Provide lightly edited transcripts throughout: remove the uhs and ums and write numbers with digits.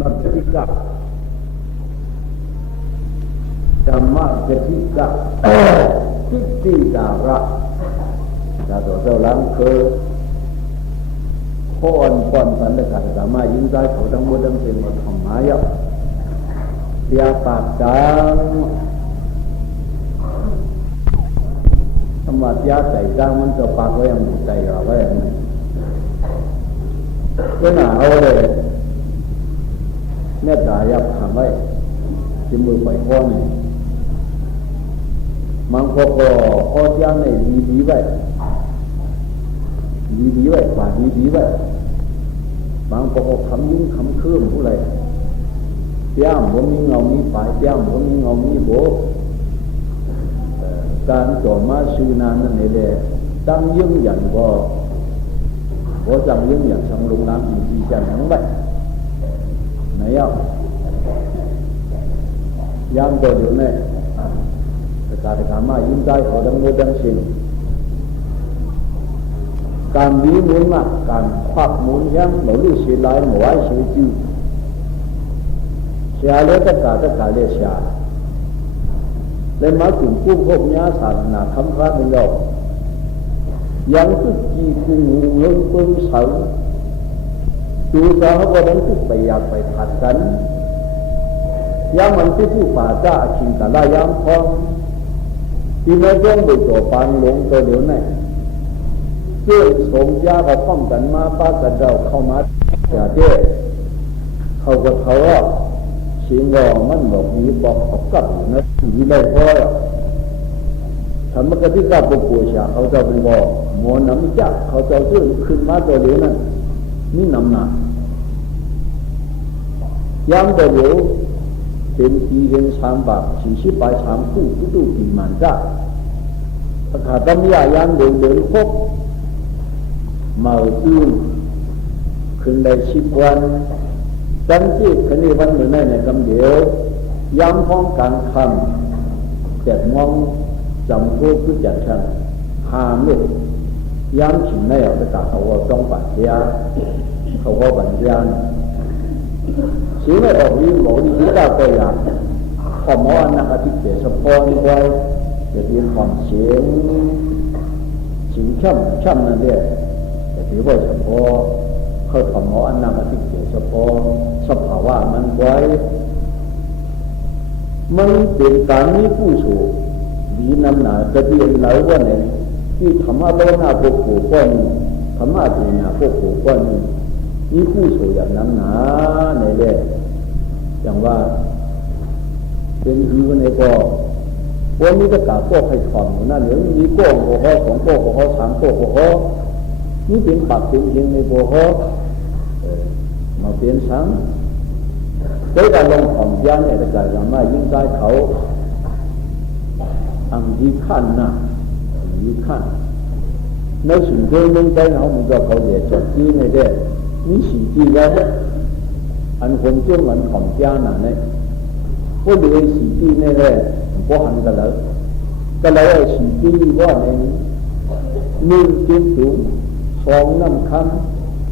มะทิกะธรรมะทิกะทิฏฐิดาระดาตัวเจ้าหลังคือข้อนป้อนสันนิษฐานสามารถยิ่งได้เขาทั้งหมดทั้งสิ้นหมดของหมายเสียปากจังธรรมะยาใจจังมันจะปากไว้อย่างใจเราไว้อย่างนี้ก็หนาเอาเลยเมตตายับขังไว้ที่มือปล่อยข้อนี่มันก็ข้อที่อันไหนดีไว้ดีไว้กว่าดีไว้บางก็คำยิ่งคำเคลื่อนผู้ใดเตี้ยมผมมีเงามีปลายเตี้ยมผมมีเงามีโบการต่อมาชื่อนานนั่นเองตั้งยิ่งยันก็จังยิ่งยันทำลงน้ำอีกจันทั้งใบไหนอ่ะย่างตัวเดียวเนี่ยการทำมายิ่งได้ขอดังโมดังสิ่งการวิมุนมาการควักมุนยังหนูรู้สิลายหมวยสิจูเสียเลยก็การเลยเสียเลยมาถึงผู้พบญาสารนาคำพระไม่ยอมยังตุจีกุงเงินปึ้งเสาดูสาวก็ดังตุไปอยากไปผัดกันยังมันที่ผู้ป่าจ้าชิงกันได้ยังพอที่ไม่ย่อมไปต่อปานหลงตัวเดียวนี่เพื่อสมญาเขาป้องกันมาป้ากันเราเข้ามาอย่าเด้เขาก็เขาว่าเสียงร้องมันบอกมีบอกเขากลับนะมีอะไรพอทำมันก็ที่กลับปวดเสียเขาจะเป็นบอกหมอน้ำจักเขาจะซื้อขึ้นมาตัวเดียวนั่นนี่น้ำหนักย้ำตัวเดียวเป็นปีเป็นสามบาท40 บาท3 คู่ตู้ปีมันจ้าขาดต้มยายันเดินครบเมาตื้นขึ้นได้10 วันตั้งที่คืนนี้วันหนึ่งในกำเดียวย้ำพร้อมการคำแต่มองจำพวกผู้จัดช่าง5 เม็ดย้ำถึงในเอาไปตัดเขาว่าต้องปัดยาเขาว่าปัดยาเสียงออกวิ่งหมอที่ตาไปหลังขอหมออันนั้นอธิเกศพรไว้จะเป็นความเสียงช่ำนั่นเองแต่ถือว่าเฉพาะเขาขอหมออันนั้นอธิเกศพรสภาวะมันไว้มันเป็นการนี้ผู้สูงดีนำหนาจะเรียนแล้วว่าเนี่ยที่ธรรมะโลนาโกโกก้อนธรรมะตีนาโกโกก้อนนี่ผู้สูงอย่างนั้นหนาในเรื่องอย่างว่าเป็นคือในก็วันนี้จะกล่าวก็ให้ความนั่นหรือมีโก้โกห2 โก้โกห3 โก้โกหนี่เป็นปากเป็นเพียงในโกหมาเป็นสังได้การลงความยานเนี่ยจะกล่าวมายิ่งได้เขาอังยีขั้นนะยีขั้นในสิ่งที่นึงใจเขามันก็เขาเดือดจดที่ในเรื่องนี่สิ่งที่แล้วอันคนจ้องอันของยานน่ะเนี่ยพวกเด็กสิ่งที่ในเรื่องพวกหันกันแล้วสิ่งที่ว่าใน1 จิ้มถุง2 น้ำคั้น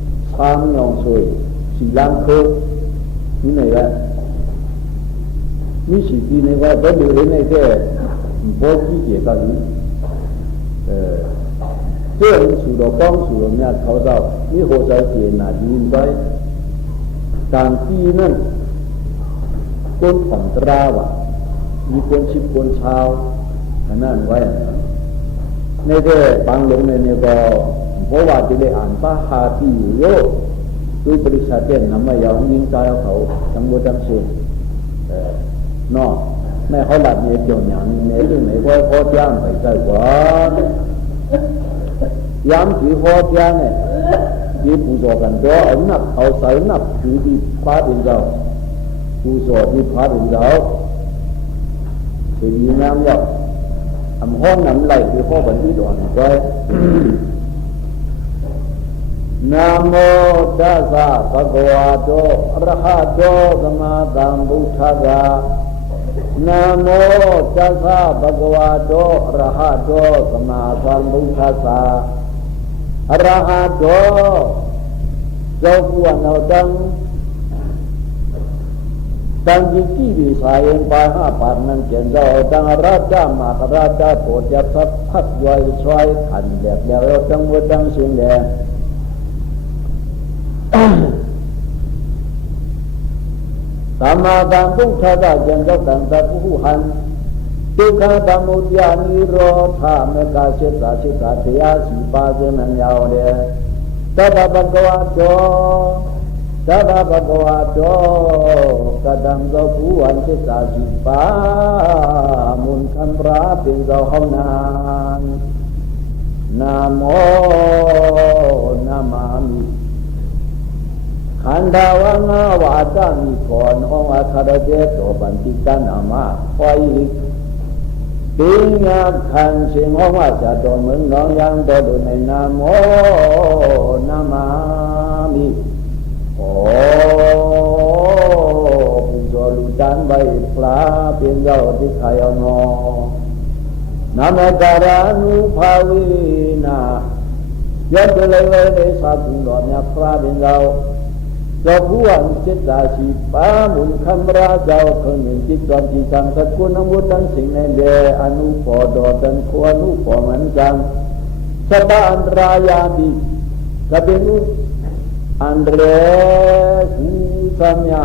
3 นองซวย4 ล้างเครื่องนี่ไหนละนี่สิ่งที่ในว่าพวกเด็กในแค่พวกที่เกี่ยวกับนี้เจ้าสู่ดอกป้องสู่ดอกเนี่ยเขาเจ้านี่หัวใจเกียรตินาดีไว้การที่นั่นคนของตราวะมีคนชิบคนชาวนั่นไว้ในเรื่องบางหลงในก็เพราะว่าจะได้อ่านป้าหาที่อยู่โยด้วยบริษัทเด่นทำให้ยาวยิ่งใจเขาทั้งหมดทั้งสิ้นนอกแม่เขาหลับเมียเกี่ยวอย่างในเรื่องไหนว่าพอย่างไปใจกว่าย้ำที่พอย่างเนี่ยที่ผู้สอนกันตัวเอาหนักเอาใส่หนักคือที่พาดินเราผู้สอนที่พาดินเราเป็นยิ่งงามยอดทำห้องน้ำไหลคือข้อบันทึกอ่อนไว้นะโมตัสสะภะคะวะโตอะระหะโตสัมมาสัมพุทธัสสะนะโมตัสสะภะคะวะโตอะระหะโตสัมมาสัมพุทธัสสะอะระหะโตเจ้าผู้ว่าเราตั้ง ดังที่กี้ดีสายเองไป5 ปันนั้นเขียนเราดังราชามาคราชาโปรดยับสักพักย่อยช่วยขันแดดแล้วดังวัดดังเสียงแดงตามาดังพุทธะได้ยังเจ้าดังตะผู้หันตุกะตมุตยานิโรธาเมกาเชตาชิตาเทียสีปาเจนัญญาวเดตถาภควะโตตถาภควะโตกะดังเจ้าผู้หันชิตาสีปามุนคันพระเป็นเจ้าเฮานานนะโมนะมามิขันธาวังวาจามิขอนองค์อัครเจโตบันติกานามาคอยปิญญาขันสิงห์ว่าจะโดนมึงน้องยังโดนในนะโมนะมามิโอ้เป็นโจลุจันใบปลาเป็นเจ้าที่ขายนอนะโมการานุภาวินาย้อนไปเลยสาธุหลอดเนี่ยพระเป็นเจ้าเจ้าผู้อันเจตาสีปามุนคำราเจ้าคนหนึ่งจิตจอมจิตจังสักกุณนมุตตังสิ่งในเดอนุปอดอตันควรนุปอมันจังสบาอันรายาติกะเป็นอันเรกุสัมยา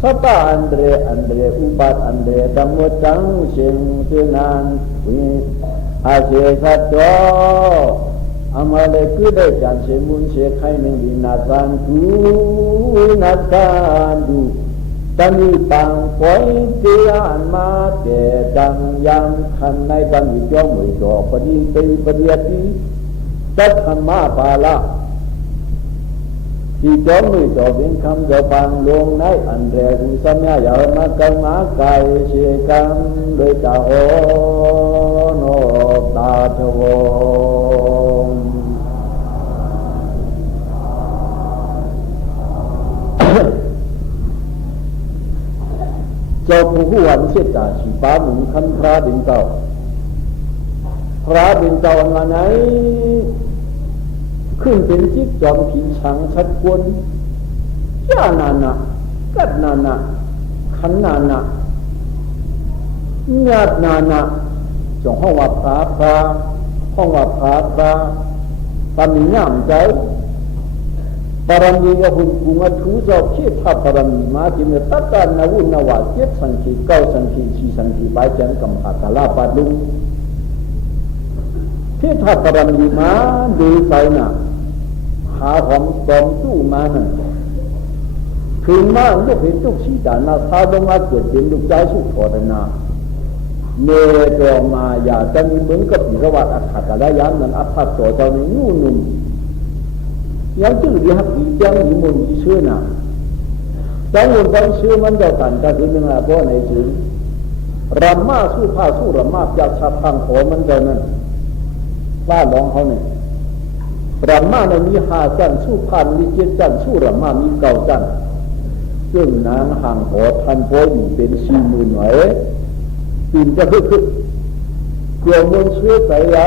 สบาอันเรอุปัตอันเรตัมวจังเชิงเทนันวิอาเสสัจโตอามาเลกุได้จันเสมุนเสไข่หนึ่งวินาทันดูนาทันดูตานีปังปอยเตียนมาเกดังยามขันในบังวิจอมวิจอปฏิเตปฏิยติตัทธรรมาปาละที่จอมวิจอเป็นคำจะปังลงในอันเรกุสัมยาอย่ามากังมาไกเชกังโดยตาโอโนตาทวเจ้าผู้วันเสตาสีฟ้าหมุนคันพระเป็นเจ้าพระเป็นเจ้าอันไหนขึ้นเป็นจิตจอมผีชังชัดกวนย่านานะกัดนานะขันนานะญาตินานะจงห้องว่าพระห้องว่าพระตามีงามใจปรมีกับหุ่นกุงทูเจ้าเชี่ยทับปรมีมาจิเมตัดการนาวุนนาวาเจ็ดสังขีเก้าสังขีชีสังขีใบจันกัมภากาลาปาดุงเชี่ยทับปรมีมาดีใจน่ะหาหอมตอมตู้มานั่นคืนมาลูกเห็นทุกสีดานาซาดงอาเกิดเป็นลูกใจสุขโทษนาเนตรมาอย่าจะมีเหมือนกับพิรวัตอัคคาลายานนั้นอัพพัดต่อเจ้าในนู่นนุ่มยังจืดดีฮับอีจังอีมุนอีเชื่อน่ะจังมุนจังเชื่อมันจะตันกันคือหนึ่งละเพราะในจึงรำมาสู้ผ้าสู้รำมาจากชาพังโขมันจะนั่นว่าร้องเขาเนี่ยรำมาในมี5 จันสู้พันมี7 จันสู้รำมามี9 จันซึ่งนางห่างโขทันโพอยู่เป็น40,000หน่วยปีนจะขึ้นเกี่ยวมุนเชื่อใจเรา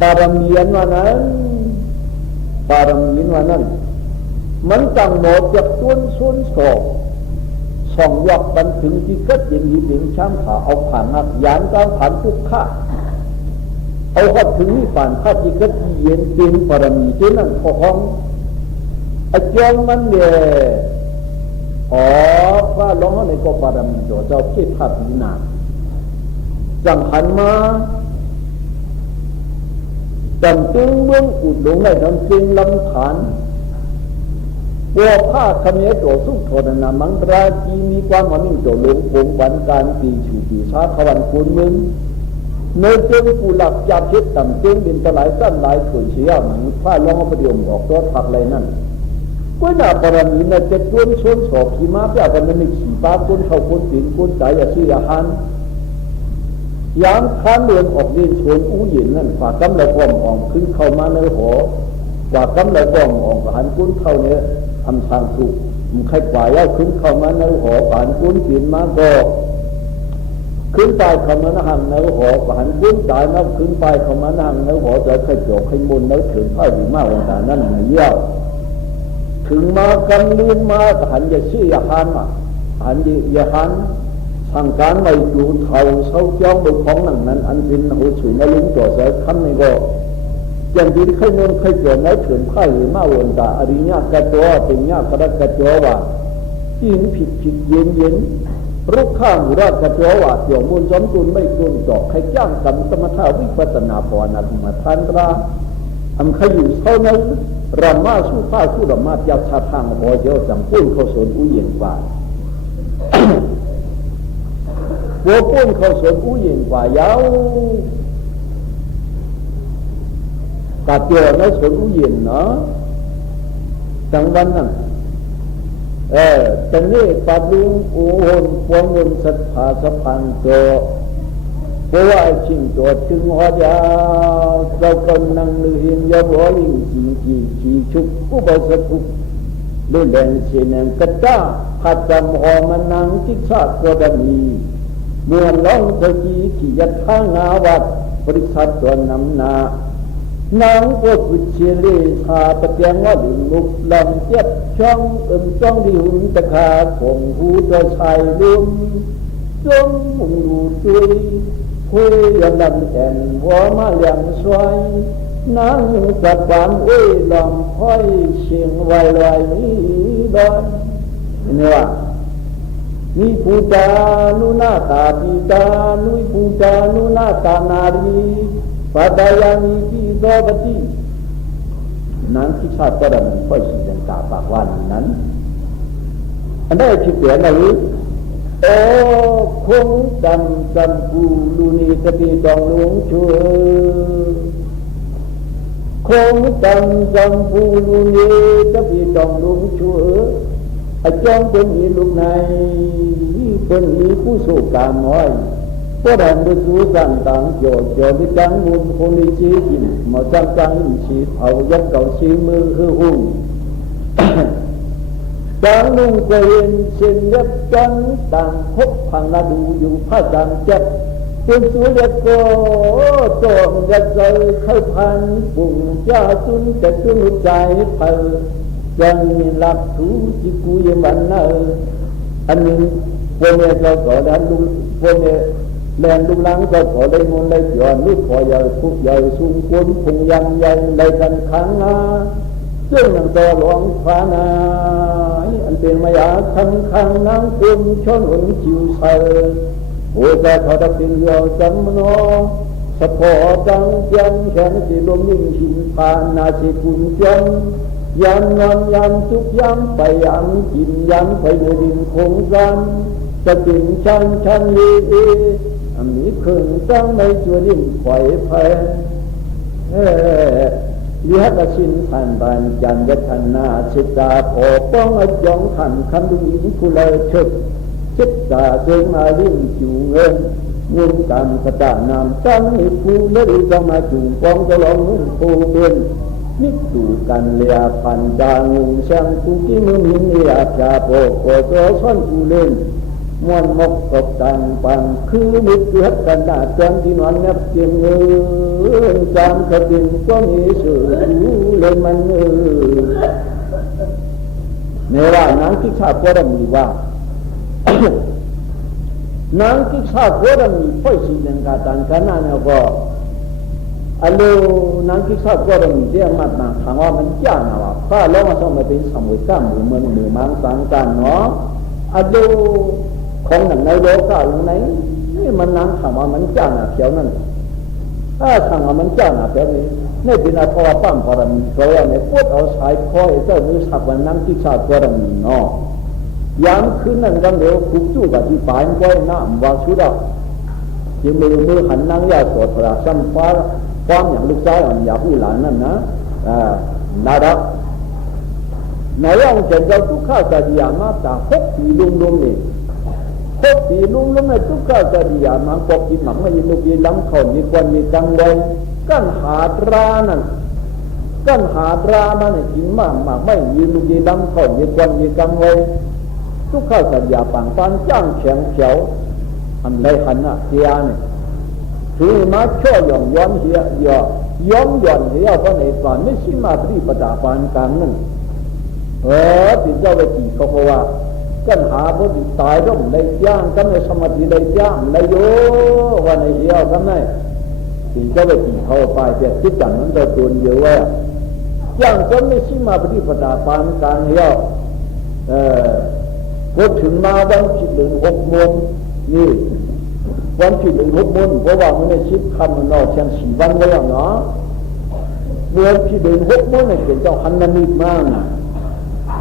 ปารมีนว่านั้นมันจังหมดจากต้นส้นศอกส่องยักบันถึงที่กัดยิงยิงช้ำขาเอาผ่านนักยานก้าวผ่านทุกข้าเอาขัดถึงนี่ผ่านข้าที่กัดเย็นเป็นปารมีเท่านั้นพอห้องไอ้จอมมันเนี่ยว่าร้องในก็ปารมีตัวเจ้าเทพทัพนีนาจังหันมาจำตึงเมืองอุดหลงในทำเสียงลำฐานวัวผ้าขมิ้นตัวสุขโทนามังราจีมีความมันนิ่งตัวหลงผงวันการตีชูตีชาขวันคุณมึงเนื้อเจ้ากูหลับจับเช็ดต่ำเจ้าบินตะไหลสั้นไหลขุ่นเชี่ยวหนังผ้าล้องประเดี๋ยวออกตัวผักอะไรนั่นก็น่าปรมีในจะต้นชนสอบขีมาเปียกันนึกขี่ป้าคนเขาคนตีนคนใจอย่าชี้อย่าหันยามค้านเดินออกเดินชวนอู้หยินนั่นฝากกำไรกล่อมอ่องขึ้นเข้ามาในหอฝากกำไรกล่อมอ่องหันกุ้นเข้าเนี่ยทำทางสุขมันใครกว่าย่าขึ้นเข้ามาในหอหันกุ้นกินมาก็ขึ้นไปเข้ามาในหังในหอหันกุ้นตายนับขึ้นไปเข้ามาในหังในหอจะใครโจกใครมุนในถึงผ้าหรือมาวันตานั่นไม่เยี่ยวถ ถึงมากันลืนมาหันจะชื่อหันมาหันจะหันทางการไม่ดูเท่าเศร้าจ้องบุกของหนังนั้นอันเป็นหูฉุยในลุ้งตัวเสือคำนี้ก็อย่างที่เคยนนเคยเกิดในเถื่อนไพ่หรือมาวนตาอริยะกระโจเป็นญากระกระโจว่ายิ่งผิดเย็นรุกข้ามรากกระโจว่าเดี่ยวมูลสมตุนไม่ตุนต่อใครจ้างกรรมสมถาวิปัสสนาภาวนาธรรมทานตราทำขยุเท่านั้นรำมาสู้ข้าสู้รำมาจับชาทางพอเจ้าจังปุ้นเขาสนอุ้ยเย็นกว่าวัวปุ้นเขาสนอุ้ยเย็นกว่ายาวกัดเจอในสนอุ้ยเย็นเนาะจังวันนั้นแต่นี่ปัดลุงโอ้โหพวงเงินสัตว์ผาสะพันตัวเพราะว่าชิงตัวถึงหัวยาเราคนนั่งนึกเห็นยาบัวยิ่งจีชุกอุบสกุดูแลเสียนกระจ้าพัดจำหอมันนั่งจิกซากกระมีเมื่อร้องตะกี้ที่ยัดข้างงาวัดบริษัทตัวนำนานางก็กุศลชาประเตียงว่าดึงลุกลำเจ็บช่องจ้องที่หุ่นตะขาของหูตัวชายลุ่มจงมุ่งดูจุยคุยยันลำแอนหัวมาเลี้ยงสวยนางจับความลำห้อยเชียงไว้ลอยนี้ดอยนี่ว่ามีผู้จานุนาตาปีตานุยผู้จานุนาตานารีปัจจัยมีที่โดบตีนั้นที่ชาติก็ดำค่อยสีดังกาปากว่านั้นอันได้ที่เปลี่ยนอะไรโอ้คงจำกูลูนีกติดองลุงชัวคงจำกูลูนีกติดองลุงชัวไอ้จ้องเป็นอีลูกในเป็นอีผู้สู้กามน้อยก็ได้ไปสู่สันต่างโจวิจังมุนคงได้ชี้หินมาจังชีเอายักเก่าชีมือคือหุ่นจางนุ่งเกวียนเช่นเล็บจังต่างพบพังนาดูอยู่ผ้าจางเจ็บเป็นสุเล็กโกโจมจะใจเข้าพันปุ่งจ้าจุนแต่จุนใจเพอยังมีหลักถูจิกุยมันเนออันนี้พวกเนี่ยเราก็ได้ลูกพวกเนี่ยแรงลุกลังก็ขอได้มนได้ย้อนลุกขอใหญ่ทุกใหญ่สูงคนคงยังใหญ่ได้กันครั้งนาซึ่งยังต่อหลวงฟ้านาอันเป็นมายาคังน้ำคุณชนหุ่นจิวใสโอ้แต่เขาได้เป็นเรื่องจำนอสะพอจังเจียงแขนสีลมยิ่งหินผ่านนาสิคุณจังยันนอนยันทุกย้ำไปย้ำกินย้ำไปในดินคงซ้ำจะกินชันมีเครื่องตั้งในตัวดิ่งไฟแพ้เลี้ยกชินทันบานจันยันนาชิตาพอป้องยองทันคันดุยินผู้เลยเถิดชิตาเดินมาลิ่งจูเงินเงินกำกระตานำตั้งให้ผู้เลยจะมาจูงป้องจะลองผู้เป็นนิดูกันเลียพันดางูช่างกุกิมุนินเลียจาโปโกโจซ่อนผู้เล่นมวนมกตกต่างปังคือมิตรเกิดกันดาจนที่นอนเงียบเจียงเงินจามขดินก็มีสื่อเลยมันในว่านางที่ชาติก็ได้มีว่านางที่ชาติก็ได้มีพ่อสิเงินกาตันกันนั่นก็อันนี้นางที่ชาติก็ได้มีเรื่องมากนะถามว่ามันจ้านะว่าข้าแล้วมาส่งมาเป็นสมุทรก้ามหรือมือมังสังกันเนาะอันนี้ของหนังในโลกาอย่างไหนนี่มันนั่งถามว่ามันจ้าหน้าเขียวนั่นถ้าถามว่ามันจ้าหน้าเขียวนี่นี่เป็นอาภรปั้มปรมีเพราะว่าเนี่ยพูดเอาสายคอยเจ้ามือสักวันนั่งที่ชาติปรมีเนาะยามคืนนั้นกันเดี๋ยวคุกจู่กับที่ป่านก้อยน้ำวางชุดอ่ะยังมือหันนั่งยาสวดพระซ้ำฟ้าความอย่างลูกชายอย่างอย่าผู้หลานนั่นนะนาดับในย่องเจนเจ้าทุกข้าจะดีมาตาหกปีลุงนี่พบปีลุงในทุกข้าจะดีมาปกกินหมักไม่ยินลูกยินล้ำเขามีควันมีกังเลยกั้นหาตรานั่นกั้นหาตรามันกินมากไม่ยินลูกยินล้ำเขามีควันมีกังเลยทุกข้าจะดีปังปันจ้างแข็งเขียวอันใดหันอ่ะเทียนี่ถือมาช่วยย้อนเหี้ยย้อนเหี้ยเพราะในฝันไม่ใช่มาปฏิปทาปานกลางนั่น ติดเจ้าไปกี่เขาเพราะว่ากันหาผู้ที่ตายก็ไม่ได้ย่างกันในสมาธิได้ย่างได้โยวันในเดียวกันไหนติดเจ้าไปกี่เขาไปแต่คิดจังนั้นเราตัวเดียวว่าย่างจนไม่ชิมาปฏิปทาปานการเดียวพูดถึงมาวันที่1-6 โมงนี่วันที่1-6 โมงเพราะว่ามันในชิดคำมันนอกเชียง4 วันแล้วเนาะเมื่อที่1-6 โมงเนี่ยเป็นเจ้าฮันนามิมากนะ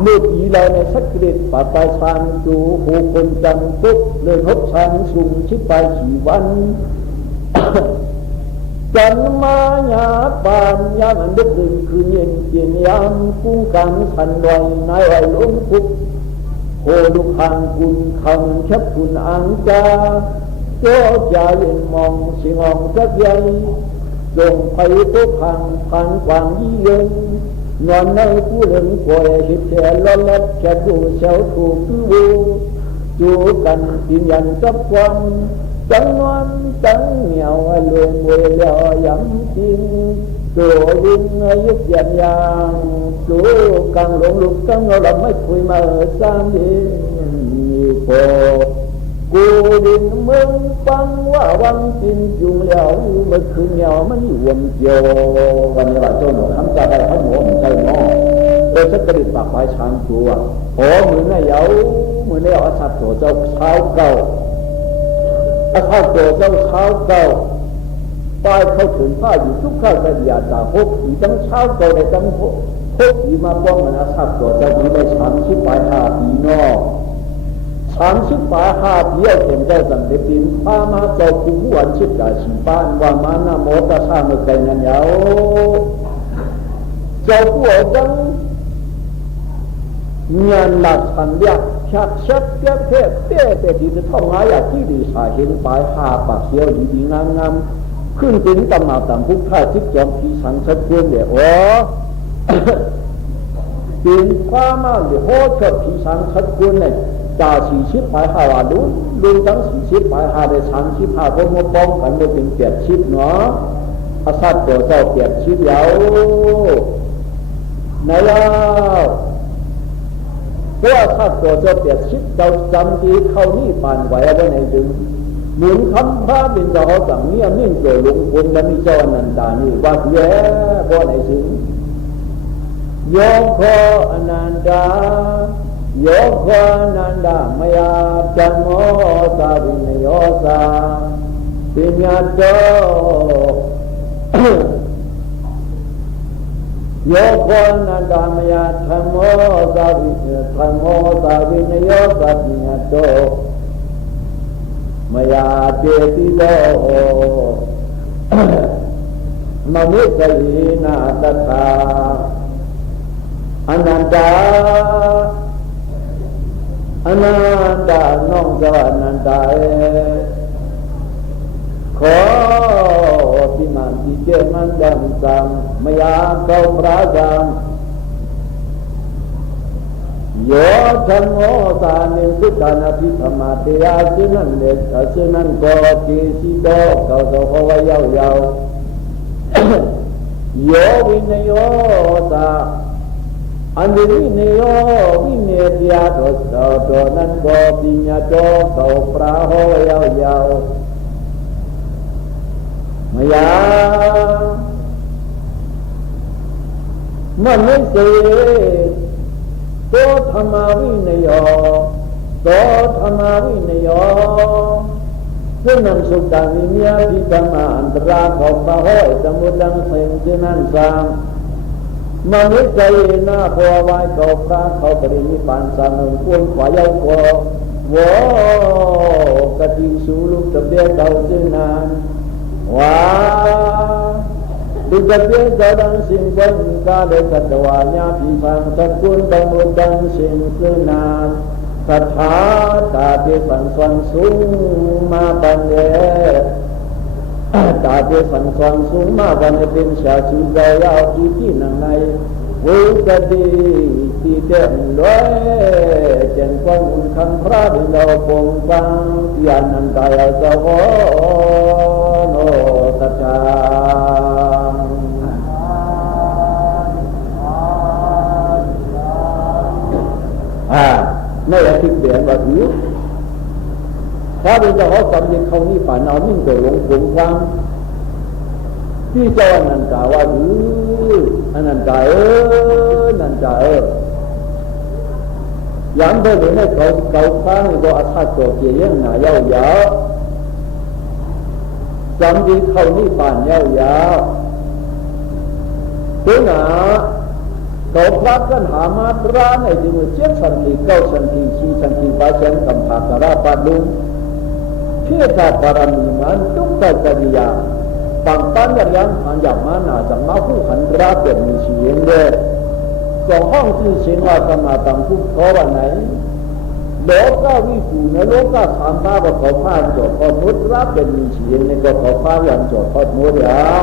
เมื่อปีเราในสักเกตป่าปลายชานจูหูคนจันทุก6 ชานสูงชิดไป4 วันจันมาญาปานยามอันดึกดื่นคืนเย็นเย็นยามกุ้งกันสันลอยนายไหวลงคุกโหลูกหางคุณคำชับคุณอังจาโจ้ใจเย็นมองสิงองสักใหญ่จงไปตุพังพันกวางยี่เยินนอนในผู้หนึ่งป่วยหิดแฉลล้อลัดแค่ดูเช้าถูกดูจูกันยืนยันกับความจังวันจังเหนียวรวยมวยแล้วย้ำจริงตัวยิงยุบยันยางตัวกังหลงลุกกังเราไม่คุยมาสามดีโปกูดินเมืองฟังว่าวันกินจุงแล้วเมื่อคืนเหนียวมันอยู่วนเกี่ยววันนี้ว่าเจ้าหนูทำใจได้ทั้งหมดใจหม้อโดยสักกระดิบปากไว้ช้างตัวโอ้มือเนี่ยมือเนี่ยอาสัตว์ตัวเจ้าเช้าเก่าอาข้าวโตเจ้าเช้าเก่าตายเข้าถึงผ้าอยู่ทุกข้าวกระยาตาพกผีตั้งเช้าเก่าได้ตั้งพกผีมาป้องมันอาข้าวโตเจ้าผีได้30 ปลาย5 ปีนอก30 ปลาย5 ปีเอาเข็มเจ้าสังเดปินพามาเจ้าผู้วันชิดกาชีป้านว่ามานาโมตสาเมื่อไกลนั้นยาวเจ้าผู้จังเงียนหลักสัญญาชักชักเปี้ยเปี้ยเปี้ยแต่ที่จะท่องหายที่ดีสาเห็นปลาย5 ปากเสียวดีๆงามๆขึ้นถึงตำหนักต่างพุทธาทิศจอมพีสังสัตว์เพื่อนเนี่ยโอ้ปีนฟ้ามากเลยโหเชิดพีสังสัตว์เพื่อนเนี่ยจ่า40 ปลาย5 วันดูทั้ง40 ปลาย5ได้35 คนมาป้องกันได้เป็น80เนาะอาสัตว์ตัวเจ้า80ยาวไหนแล้วเพราะว่าถ้าตัวเจ้า80เราจำดีเข้านี่ปานไหวไว้ในดึงหมุนคำพระบินเจ้าสั่งเนี่ยนิ่งเกิดลงคนและมีเจ้าอนันตานี่วัดแย่เพราะในถึงโยโคอนันตาโยโคอนันตามยาจันโมสาวินโยสาปิญญาโตโยโคนันดามยาธรรมโมสาวินโยสัพญโตมยาเจติโตมนุสยีนาตถาอนันตาน้องสวรรค์อนันตาขอพิมานที่เจมันดำสังมยาเข้าพระจามโยธรรมโอสานิสุตานาภิธรรมเทียสินันเดชสินันโกติสิโตเขาโสภวายาวโยวินโยสาอันนี้วินโยวินเนติยาโตโตนันโกปิญญาโตเขาพระโหยาวมยามนุษย์โตธรรมวินโยโตธรรมวินโยสุนันสุตานิยาพิธรรมาอันตราขอบพระห้อยสมุดังเสงสุนันสามมนุษย์ใจน่าพอไว้ขอบพระเขาปรินิพพานสามหนึ่งควรขวายเอาโกวกติสูลุกตะเบียเก่าสุนันว้าดุจเบียจะดังสิ่งบนกาเลกัตวาญาพิพังสักคุณดังมุดังสิ่งคือนานสัทธาตาเทสันสวนสูงมาปันเดตาเทสันสวนสูงมาปันเป็นชาชูใจยาวที่นังในวุกติที่เต็มด้วยเจนกว้างคำพระบิดาปงฟังยานันตายสวรโนตัจจา ในอาทิตย์เดือนว่าถือพระเป็นเจ้าเขาสำเร็จเขานี่ป่านเอานิ่งตัวหลงผงฟังที่เจ้าอนันตาว่าถืออนันตานันตาย้ำเพื่อให้เขาฟังก็อาศัยตัวเกี่ยงหน้ายาวจำดีเขานี่ป่านยาวตัวหนาเขาพระกันหามาตราในที่มือเจ็ดสันติเก้าสันติชีสันติปาเชนกัมภากราปาดุงเชื่อตาบารมีมันทุกแต่จริยาปังปันยังหันยามานาจังมาผู้หันราเป็นมีชีเองเด้สองห้องที่เชนว่าสมาตังผู้เขาวันไหนโลกาวิภูในโลกาสามตาว่าเขาพาจอดพอมุดราเป็นมีชีเองในก็เขาพาอย่างจอดพอมุดแล้ว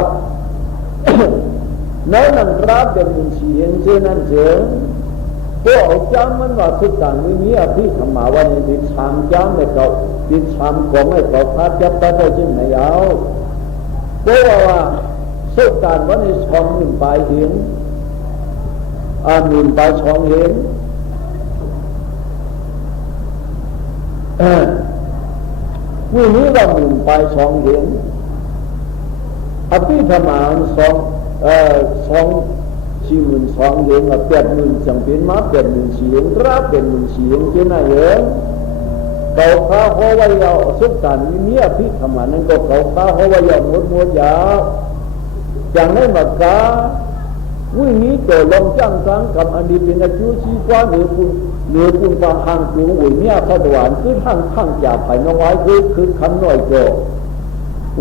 ในนั้นรับเป็นมุนชีเห็นเช่นนั้นเช่นก็เอาจำมันว่าทุกการวิมีอภิธรรมาวันนี้ดิชามจำให้เขาดิชามของให้เขาพาจับไปได้จริงไหมเอาก็ว่าทุกการวันนี้ช่องหนึ่งปลายเห็นหนึ่งปลายช่องเห็นวิมีว่าหนึ่งปลายช่องเห็นอภิธรรมา2,42,000เอง80,000จำเป็นมา80,000เสียงรับ80,000เสียงที่ไหนเองเขาพาเขาไว้ยาวสุดการมีอภิธรรมานั้นก็เขาพาเขาไว้ยาวหมดยาวอย่างนั้นมากาวิ่งนี้ตัวลงจ้างสังกับอันนี้เป็นอายุชีฟ้าเหนือปุ่นฟังห่างสูงวิ่งเนี่ยขดหวานขึ้นข้างจากภายน้องไว้คือคำน้อยก็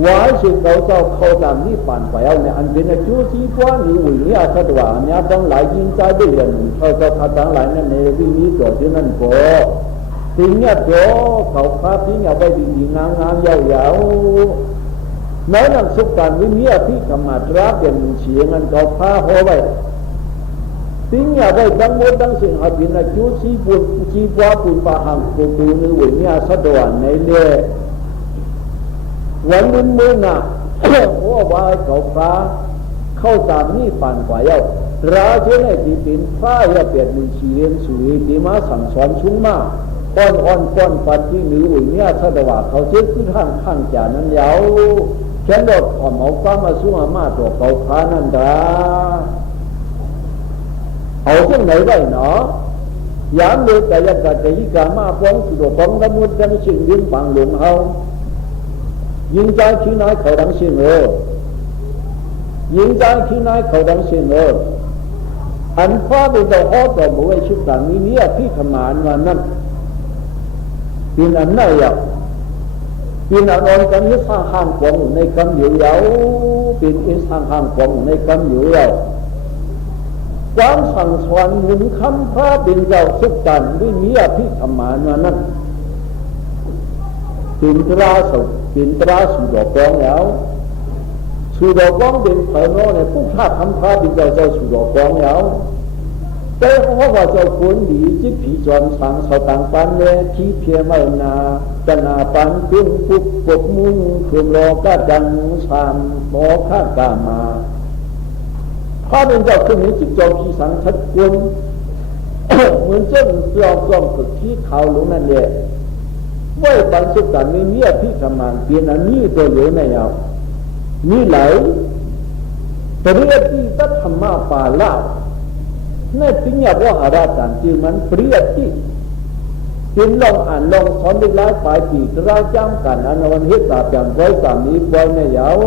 วายสิเขาตามนี่ผ่านไปเอาเนี่ยอันเป็นอายุที่กว่านี่วิ่งเนี่ยสะดวกเนี่ยต้องหลายยิงใจได้เรียนเขาทั้งหลายนั่นในวิ่งนี้ตัวที่นั่นก็สิ่งเนี่ยตัวเขาพาทิ้งเอาไปดีๆงามๆยาวๆในนั้นสุขการวิ่งเนี่ยที่ธรรมะรับเป็นเสียงอันเขาพาหัวไว้ทิ้งเอาไปดังหมดดังสิ่งหาเป็นอายุที่กว่าปุ่นปะหังปูนี่วิ่งเนี่ยสะดวกในเล่วันนี้มือหน้าโอ้ว่าเขาพาเข้าตามนี่ผ่านไปเอาราเจนที่เป็นพระยาเปียดมุนชีเรียนสุยที่มาสั่งสอนชุ่มมาป้อนปัดที่หนืออุ่นเนี่ยสะดวกเขาเช็ดที่ข้างจานั้นยาวแค่ดอกขอมเอาฟ้ามาสู้มาตัวเขาพานั่นดาเอาเช่นไหนได้เนาะยามเด็กแต่ยังกัดใจกามาฟ้องสุดฟ้องละมุดดังชิงดิ้นปังหลงเฮายิงใจขี้น้อยเขาดังเสียงยิงใจขี้น้อยเขาดังเสียงอันฟ้าเป็นดอกอ้อต่อมวยชุดต่างนี้เนี่ยที่ขมานมานั่นเป็นอันไหนอ่ะเป็นอันอ่อนกันยึดสร้างห้างของในคำอยู่ยาวเป็นอินสร้างห้างของในคำอยู่ยาวความสั่งสอนหนุนคำพระเป็นเจ้าสุกัน ด้วยเมียที่ขมานมานั่นเป็นตราสุดอกกองแล้วสุดอกกองเป็นเผยโน่เนี่ยผู้ข้าทำพระเป็นเจ้าสุดอกกองแล้วแต่เขาว่าเจ้าคนดีจิตผีจรสังสตังปันเนที่เพียไม่นาจะนาปันขึ้นปุกปกมุ้งคืนรอกระดังสามหมอข้ากามาพระเป็นเจ้าคนนี้จิตจอมผีสังชัดควรเหมือนเจ้าเสือกองฝึกที่เขาหลงนั่นแหละว่าปัญสุกันมีเมียที่ทำงานเปลี่ยนอันนี้ตัวเหลือในเอานี่ไหลแต่เรื่องที่ตัดธรรมะป่าเล่าในสิ่งอย่างว่าหาราจารย์ที่มันเปรียบที่เป็นลองอ่านลองสอนได้หลายฝ่ายที่เราจำกันอันวันเหตุการณ์อย่างไว้สามีไว้ในยาว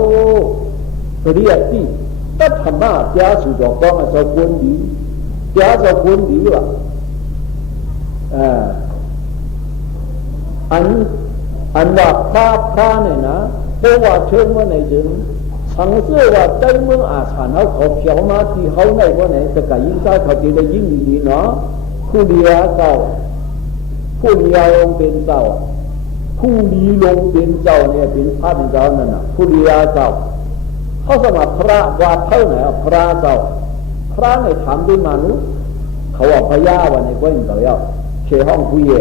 เปรียบที่ตัดธรรมะจ้าสุดอกต้องจะควรดีจ้าจะควรดีว่ะอันว่าพระเนี่ยนะเพราะว่าเชิงว่าไหนจึงสังเกตว่าใจเมืองอาชาเขาเขียวมาที่เขาในว่าไหนจะกยิ่งใจเขาจะได้ยิ่งดีเนาะผู้เดียเจ้าผู้เดียลงเป็นเจ้าผู้ดีลงเป็นเจ้าเนี่ยเป็นพระเป็นเจ้านั่นน่ะผู้เดียเจ้าเขาสมัครพระว่าเท่าไหนพระเจ้าพระในถามด้วยมนุษย์เขาว่าพญาวันในก้นเต่าเย้าเชห้องผู้เย่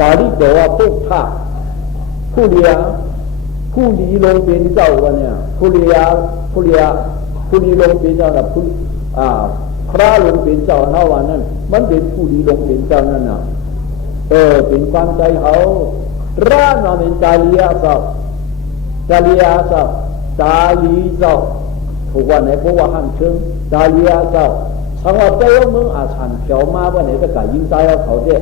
ตาที่เจอว่าพวกท่าผู้เดีลงเป็นเจ้าวันเนี่ยผู้ดีลงเป็นเจ้าแบบพ พระลงเป็นเจ้าเท่าวันนั้นมันเป็นผู้ดีลงเป็นเจ้านั่นน่ะเป็นความใจเขาร่างเราเป็นตาลีอาสาตาลีอาสาตาลีเจ้าถูกว่าไหนเพราะว่าหันเชิงตาลีอาสาสังว่าเจ้าเมืองอาชันเขียวมาว่าไหนก็กะยิงใจเขาเจ้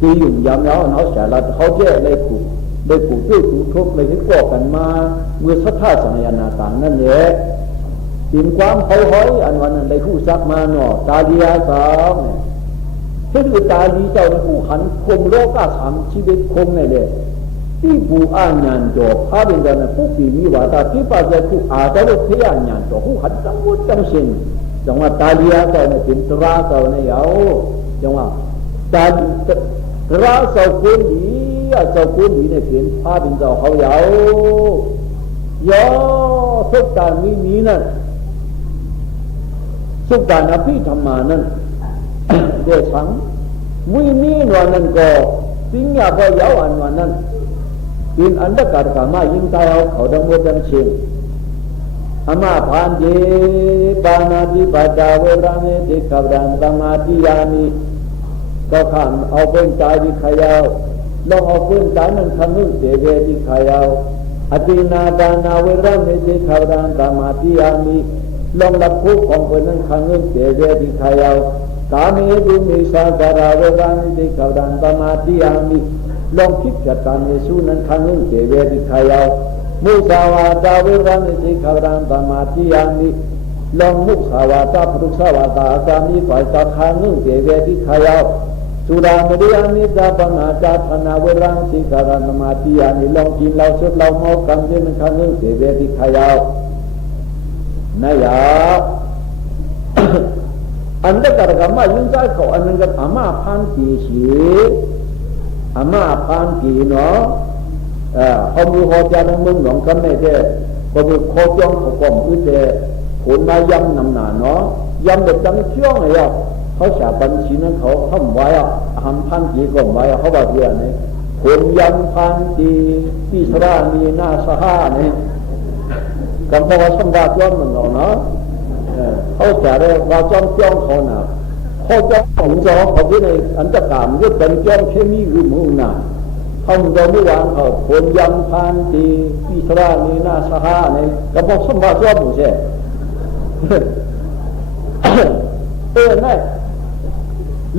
ตีอยู่ยามแล้วเขาเสียละเขาเจ้เลยขู่ด้วยทุกเลยที่ก่อกันมาเมื่อสัทธาสัญญาณต่างนั่นแหละสิ่งความเผาห้อยอันวันนั้นได้คู่ซักมาหนอตาลีอาสาเนี่ยคือตาลีเจ้าผู้หันคมโลกาสามชีวิตคมเนี่ยเลยที่ผู้อ่านญาณจบพระเป็นเจ้าเนี่ยผู้ปีมีวาตาที่ปัจจัยผู้อาจจะรู้เทียนญาณจบผู้หันจังวุฒิจังสินจังว่าตาลีอาเจ้าเนี่ยเป็นตราเจ้าเนี่ยเอาจังว่าตาตราเจ้าคนดีเจ้าคนดีเนี่ยเป็นพระเป็นเจ้าเขาเอาย่อสุขการมีนั่นสุขการอภิธรรมานั่นเดี๋ยวฉันวินีนวันนั้นก็สิ่งอย่างพอยาวอันวันนั้นเป็นอันดับการกามายิ่งตายเอาเขาดังหมดดังเชียงอามาพันเจปานาติปัจจาเวรามิติกับดันตมาติยามิก็ขันเอาเป็นใจที่ขยาวลองเอาเป็นใจนั้นทำนึกเสียเวที่ขยาวอตินาดานาเวรามิติกับดันตมาติยามิลองรับคุกของคนนั้นทำนึกเสียเวที่ขยาวกาเมตุมิสาการาเวรามิติกับดันตมาติยามิลองคิดจัดการในสู้นั้นทำนึกเสียเวที่ขยาวมุสาวาตาเวรามิติกับดันตมาติยามิลองมุสาวาตาปรุสาวาตาสามีฝ่ายตาทางนึกเสียเวที่ขยาวสุรามริยามิตาปนาจาธนาเวรังสิการานมาติยานิลองกินเราสุดเราเมากันที่มันขันนึกเสียเวที่ขยาวนั่นยาอันเดียกันกับมายุ่งใจเขาอันนั้นกับอามาพันปีสีอามาพันปีเนาะเขามีหัวใจในเมืองหลวงกันไม่ได้เขามีโคจรเขาก่อมอึดเดผลมาย้ำนำหนาเนาะย้ำเด็กจังเชี่ยวเลยอ่ะเขาฉาบัญชีนั้นเขาทำไว้อ่ะทำพันปีก่อนไว้เขาบอกเรื่องนี้ผลย้ำพันปีที่สระมีหน้าสหาเนี่ยกำพอสมบัติย้อนมันเนาะเขาจะได้ว่าจ้องจ้องเขาหนาเขาจ้องของจอเขาที่ในอันตรการก็เป็นจ้องแค่นี้คือมึงน่ะเขาจะไม่วางเขาผลย้ำพันปีที่สระมีหน้าสหาเนี่ยกำพอสมบัติย้อนมึงใช่นั่น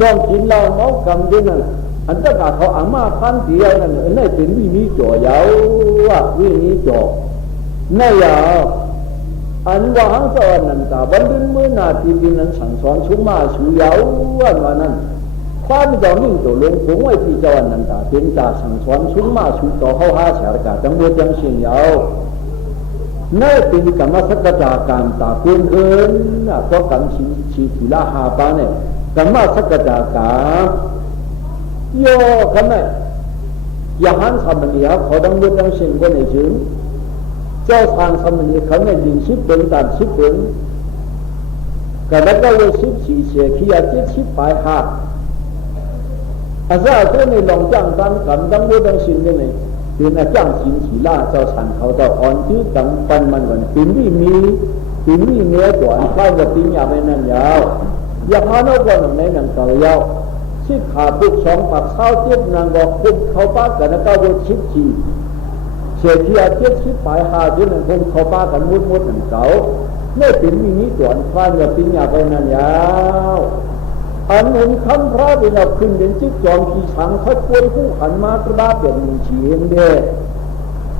ลองกินเราเมากำด้วยนั่นอันตรายเขาอามาพันปีอะไรนั่นนั่นเป็นวินิจจ่อยาวว่าวินิจจ่อนั่นยาวอันว่าหังสวรรค์นั่นตาวันดึงมือนาทีดินนั้นสั่งสอนชุมาชูยาวว่านั้นความเจ้านิ่งตัวลงผงไว้ที่เจ้านันตาเป็นตาสั่งสอนชุมาชูต่อเข้าหาเสียกาจังเวจังเสียงยาวนั่นเป็นกรรมสักจาการตาเพื่อนเกินเพราะการชีศิลาหาปาเนี่ยกรรมสักจาการโยกันไหมอย่างนั้นสมัยนี้เขาดังเวจังเสียงก็ในจึงเจ้าทางสมัยนี้เขาเนี่ยยิงชิบเป็นตัดชิบเป็นกันแล้วก็เลยชิบสี่เสียขี้อาจิตชิบปลายหักอาซาเจ้าในหลงจ้างตั้งกันดังเวจังเสียงเนี่ยเป็นอาจารย์สินศีลาเจ้าสันเขาเจ้าอ่อนชื่อกังปันมันวันปีนี้มีปีนี้เนื้อตัวอันคล้ายกับปีนี้ไม่นั่นยาวอย่าพาโน้ก่อนในหนังเก่ายาวชิดขาบุกสองปักเท้าเจ็บนางบอกคุมเขาป้ากันแล้วก็โดนชิดฉีเสียที่อาเจ็บชิดปลายหาที่หนึ่งคงเขาป้ากันมุดหนังเก่าเมื่อปีนี้ตัวอันคล้ายกับปีนี้ไม่นั่นยาวอันหนึ่งคำพระเป็นเราขึ้นเป็นจิตจอมขี่สังเขาควรผู้ขันมากระดาเป็นเฉียงเด้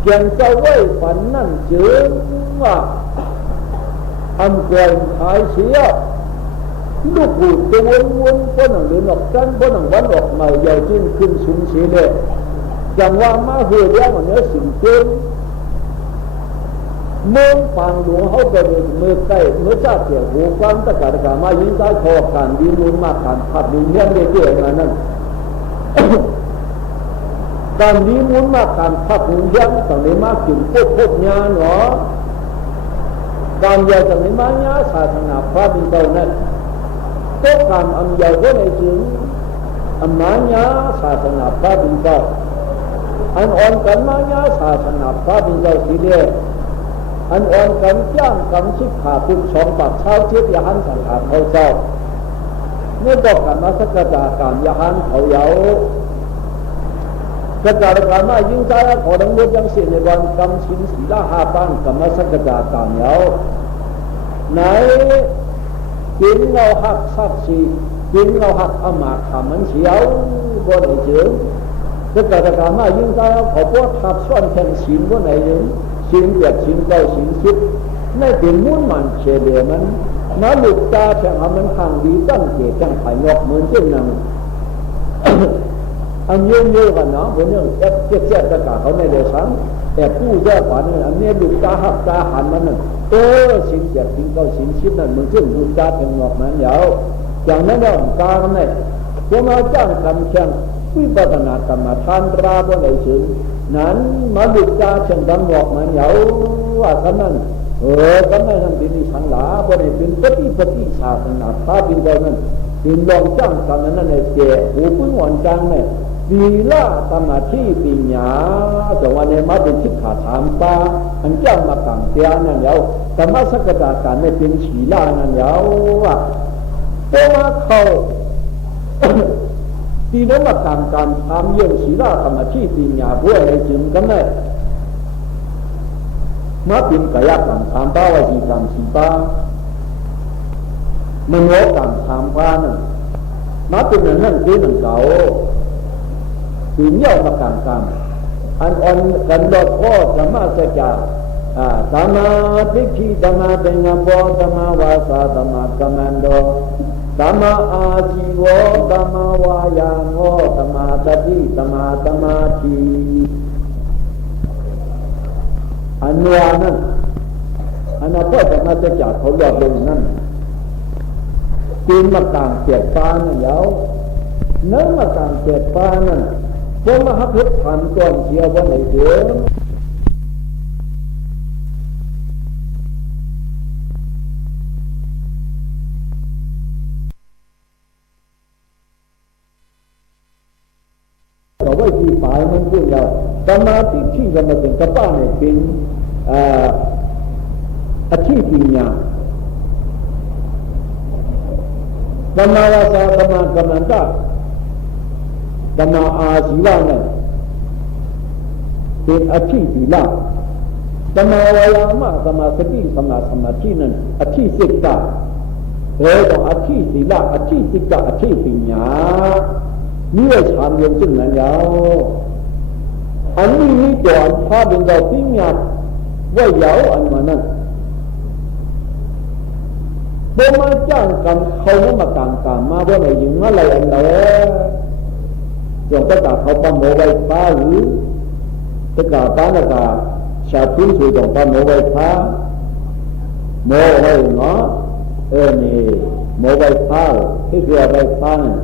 เกี่ยงเจ้าไว้ฝันนั่นเจือว่าอันเกินขายเสียลูกหูตัววนๆคนหนึ่งเดินออกกันคนหนึ่งวันออกมาใหญ่จิ้นขึ้นสูงเสียเลยอย่างว่ามาเหือเรื่องวันนี้สิ่งเกินเมืองฝั่งหลวงเขาเป็นเมืองใกล้เมืองจ่าเสียหัวความตะการตะการมายิงได้คอการดีมุนมาการขับดีเงี้ยเกี่ยงนั้นการดีมุนมาการขับดีเงี้ยต่างในมากินพบญาเนาะการใหญ่ต่างในมาญาศาสนาพระบิดานั้นก็การอันใหญ่ก็ในจึงอันมาญาศาสนาพระบิดาอันอ่อนกันมาญาศาสนาพระบิดาทีเดียว อันอ่อนกันจ้างกำชิบขาปุกสองปากเช้าเทียบยาหันสังขารเขาเจ้าเมื่อบอกกันมาสักกระจาการยาหันเขาเยากระจาการมายิ่งใจขอดังเมื่อยังเสียในวันกำชินศีลาหาปังกันมาสักกระจาการเยาไหนกินเราหักสักสีกินเราหักอามาขามันเสียวบนไหนเจือกระจาการมายิ่งใจขอพวกทับซ้อนแข่งศีลบนไหนเจือศีลเจ็ดศีลเก้าศีลสิบไม่เป็นมุ่นมันเฉลี่ยมันน้าหลุดตาแข่งมันห่างดีตั้งเกศจังไผ่นอกเหมือนเช่นนั้นอันเยอะๆกันเนาะเหมือนเรื่องเจ็บตะกาเขาในเดือดสังแต่ผู้เจ้าฝันอันนี้หลุดตาหักตาหันมันนั่นศีลเจ็ดศีลเก้าศีลสิบนั่นเหมือนเช่นหลุดตาแข่งนอกมันยาวอย่างนั้นเราตากันเนี่ยพวกมาจ้างกันแข่งวิปัสสนากรรมฐานราบนไหนถึงนั้นมาหลุดตาแข่งดังนอกมันยาวว่ากันนั้นกันนั้นทำเป็นสังหลาบนไหนเป็นปฏิศาสนาพระบิดานั้นเป็นรองจ้างกันนั้นในเจ้าหูพึ่งหวนจังเนี่ยศีลสมาธิปัญญาแต่วันนี้มาเป็นชิดขาถามตาอันเจ้ามากางเตียนั่นเดียวแต่มาสักกระดาการไม่เป็นศีลนั่นเดียวว่าตัวมาเขาที่นั้นมากางการทำเยี่ยมศีลสมาธิปัญญาเพื่อให้จึงกันเนี่ยมาเป็นกายกรรมทำบ้าวจีกรรมสีบ้ามันโลกรรมทำบ้านั่นมาเป็นนั่นคือหนึ่งเก่าถึงเย่ามากางกรรมอันอ่อนกันดอกพ่อสมาสจาสมาธิที่สมาเป็นงามบ่สมาวาสาสมากัมมันโดสมาอาชีวะสมาวายามะสมาสติสมาสมาธิอันนี้นั่นอันนั้นพ่อสมาสจาเขาหลอกลงนั่นตีนมากางเสียดฟ้านั่นยาวเนื้อมากางเสียดฟ้านั่นพวกมหาเพชรผ่านก่อนเชียววันไหนเถอะแต่ว่าที่ฝ่ายมันพูดเราสมาธิที่จะมาถึงกระป้าเนี่ยเป็นอาชีพปัญญาสมาวาสาสมากัมมันตะสมาอาชีวะเนี่ยเป็นอาชีพศีลสมาวายามะสมาสติสมาสมาธินั่นอาชีพศิกษาต้องอาชีพศีลอาชีพศิกษาอาชีพปัญญานี่ชามเรียนซึ่งนั้นยาวอันนี้นี่ก่อนพาเป็นดอกปัญญาว่ายาวอันมานั่นพอมาจ้างกันเขาไม่มากางกามมาว่าไหนยิงอะไรอันไหนจงประกาศเขาปั้มโมไว้ฟ้าหรือประกาศฟ้าแล้วก็ชาวพื้นที่จงปั้มโมไว้ฟ้าโมไว้เนาะนี่โมไว้ฟ้าที่คือไว้ฟ้านี่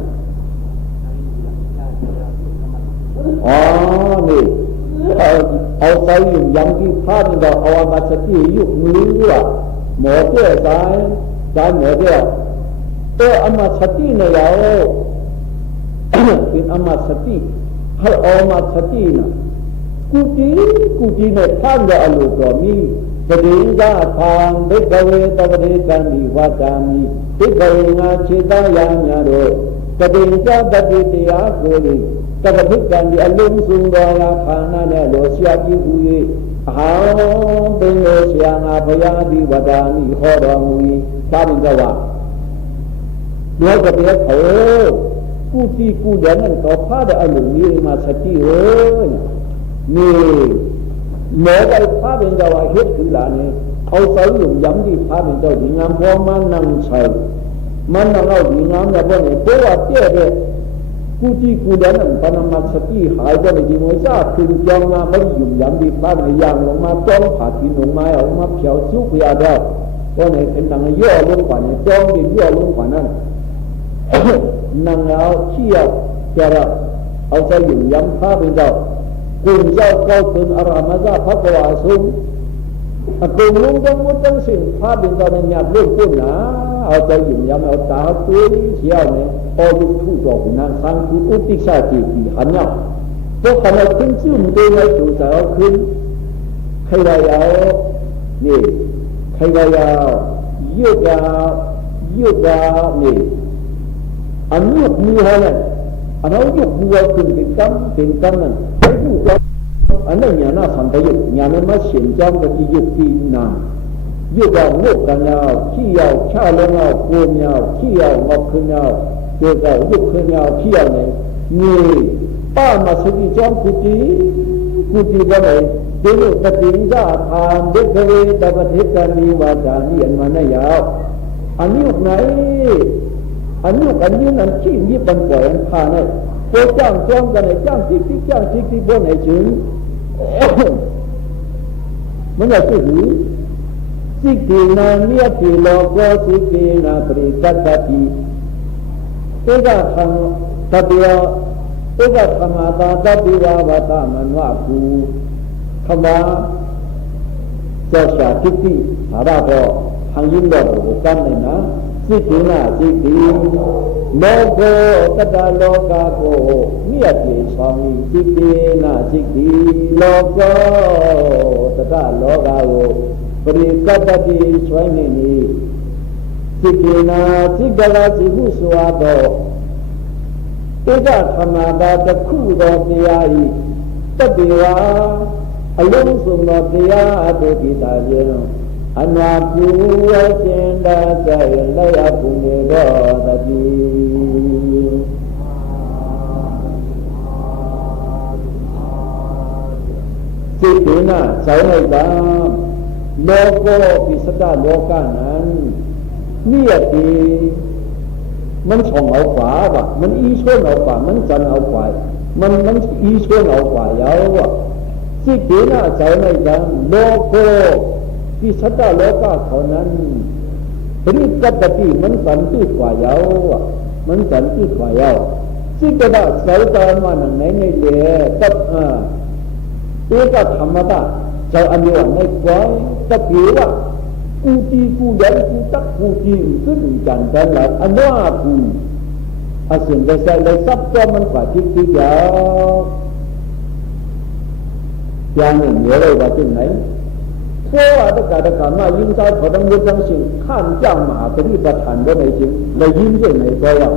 อ๋อนี่เอาใจอยู่ยังที่ฟ้านี่เราเอามาสติยุคมือว่าหมอเจ้าสายหมอเจ้าตัวอมาสติเนี่ยยาวเป็นอมาสติให้เอามาสตินะกุฏิเนี่ยท่านจะอารมณ์ตัวมีปฏิญาทางเด็กเวตวเดกันมีวาจามีเด็กเวงาชิตายาญาโรปฏิญาปฏิติยาโกลิกระพิกันมีอารมณ์สุงดอยาฐานะเนี่ยโลเสียจิบุยหาเป็นโลเสียงาพยาธิวดานิขอดองมุยข้าเป็นเจ้าว่าเดี๋ยวก็เป็นเขากู้ที่กู้เดี๋ยวนั้นเขาพาได้อารมณ์นี้มาสตินี่หมอไปพาเป็นเจ้าว่าเฮ็ดคือหลานนี่เอาใส่หลุมย้ำที่พาเป็นเจ้าดีงามพอมันนั่งใส่มันนั่งเอาดีงามเนี่ยพวกนี้เพราะว่าเจ้าเนี่ยกู้ที่กู้เดี๋ยวนั้นปนมาสติหายไปในที่มือซาถึงจองมาไม่หยุ่มย้ำที่พาในยางลงมาจ้องผ่ากินลงมาออกมาเขียวซุกยาดอกพวกนี้เป็นต่างย่อลงกว่านี้จ้องดินย่อลงกว่านั้นนั่งเอาเชี่ยวจะเอาใจหยุ่มย้ำพาเป็นเจ้ากุญเจ้าเก้าตึงอารามะพระกวาสุงกุญลุงต้องมุดต้องสิ่งพาเป็นเจ้าในหยาบเรื่องปุ่นนะเอาใจหยุ่มย้ำเอาตาตุ้ยเชี่ยวเนี่ยเอาลูกทู่ดอกนั้นสังคืออุติชาจีปีหันเนี่ยพวกขณะขึ้นชื่อมันตัวในสู่สาวขึ้นใครได้เอา นี่ใครก็ยาวยุกยาวยุกยาวนี่อันยุกมือฮะเนี่ยอันเอายุกมือขึ้นเป็นกำนั่นไอ้ยุกอันนั้นเนี่ยน่าสันติยุกเนี่ยมันมาเสียงจ้องกับที่ยุกที่นานยุกยาวงกกันยาวขี้ยาวชาลงยาวโกนยาวขี้ยาวงอกขึ้นยาวเจ้าก็ยุกขึ้นยาวขี้ยาวเนี่ยนี่ป้ามาสกิจ้องกุฏิก็เลยเดี๋ยวปฏิญญาทานเด็กเวทปฏิการนิวาจานี่อันมันไม่ยาวอันยุกไหนอันยุกอันยืนอันขี้ยี่ปันปล่อยอันพาเนี่ยโคจ้างจ้องกันเนี่ยจ้างทิกจ้างทิกบนไหนจึงมันจะสื่อสิกขีนาเนียติโลกสิกขีนาปริกัตติเอกธรรมตติยาเอกธรรมตาตติยาวตามันว่ากูคำว่าเจ้าชาทิฏฐิหาได้พอทางยิ่งดอกกันเลยนะสิกขีนาสิกขีโลกตตาโลกาโกเนียติสามีสิกขีนาสิกขีโลกตตาโลกาโกปริกัตติสวยนี่สิกขีนาสิกลาสิหุสวาโตเอกธรรมดาตะคู่ดอกเดียอีตติวาอารมณ์สมดอกเดียตุกิตาเยนอนาภูเวเจนดาใจเลยอภูเมโรตติสิกขีนาใจในตาโลโกปิสตาโลกานั้นเนี่ยตีมันช่องเอาขวาว่ะมันอีช่วงเอาขวามันจันเอาขวามันอีช่วงเอาขวายาวว่ะสิกขีนาใจในจังโลโกปิสตาโลกาเขานั้นปริกัตติมันสันติขวายาวว่ะมันสันติขวายาวสิกขาใจตามันไหนในเดียตัดเอกธรรมตาเจ้าอันเดียวในควายตะเกียบกูตีกูยันกูตักกูจีขึ้นจันทร์แล้วอันว่ากูอาศัยได้ใส่ได้ซับซ้อนมันกว่าที่ยาวอย่างนี้เหนือเลยว่าจึงไหนเพราะว่าตะการมายิ่งใจเขาต้องยึดทั้งสิ่งข้ามจ้างมหาปฏิปทานว่าในจริงได้ยินจึงไหนก็แล้ว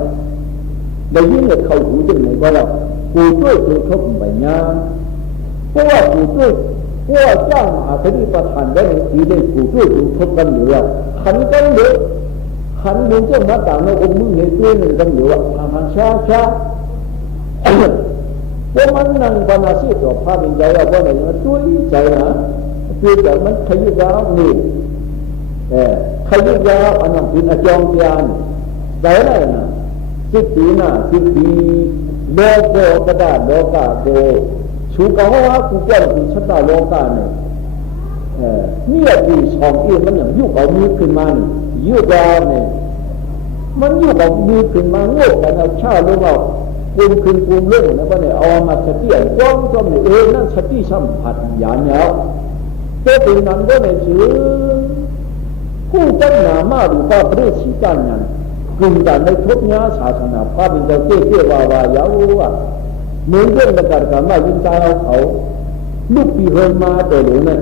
ได้ยินเนี่ยเข้าหูจึงไหนก็แล้วกูช่วยกูทบไปงานเพราะว่ากูช่วยพวกจ้างมหาปฏิปทานได้ทีได้กูช่วยกูทบกันอยู่แล้วขันกันเลยขันมึงจะมาต่างในองค์มึงเห็นด้วยหนึ่งกันอยู่ว่าทางช้าพวกมันนั่งบรรณาชีพต่อพระบิดาว่าไหนมันช่วยใจนะช่วยใจมันขยุยาวนี่ขยุยาวอันนั้นเป็นอาจารย์ยานใจอะไรนะสิกขีนาสิกขีโลโกตตาโลกาโกชูกาวะกูเจ้าที่ชัตตาโลกาเนี่ยเนี่ยที่สองที่มันอย่างยุกเอามือขึ้นมาเนี่ยยุกยาวเนี่ยมันยุกเอามือขึ้นมาโง่กันเอาชาลงเอากุมขึ้นกุมเรื่องนะว่าเนี่ยเอามาสติกว้างก็เนี่ยนั่นสติสัมผัสหยาบแล้วก็เป็นนั้นก็ในชื่อผู้จังหนามาดูว่าประเทศสีกันนั้นกลุ่มการในทุกเนื้อศาสนาพระบิดาเจ้าวายาวว่าเหมือนเรื่องในการมายิงใจเอาเขาลูกปีเฮินมาแต่หรือเนี่ย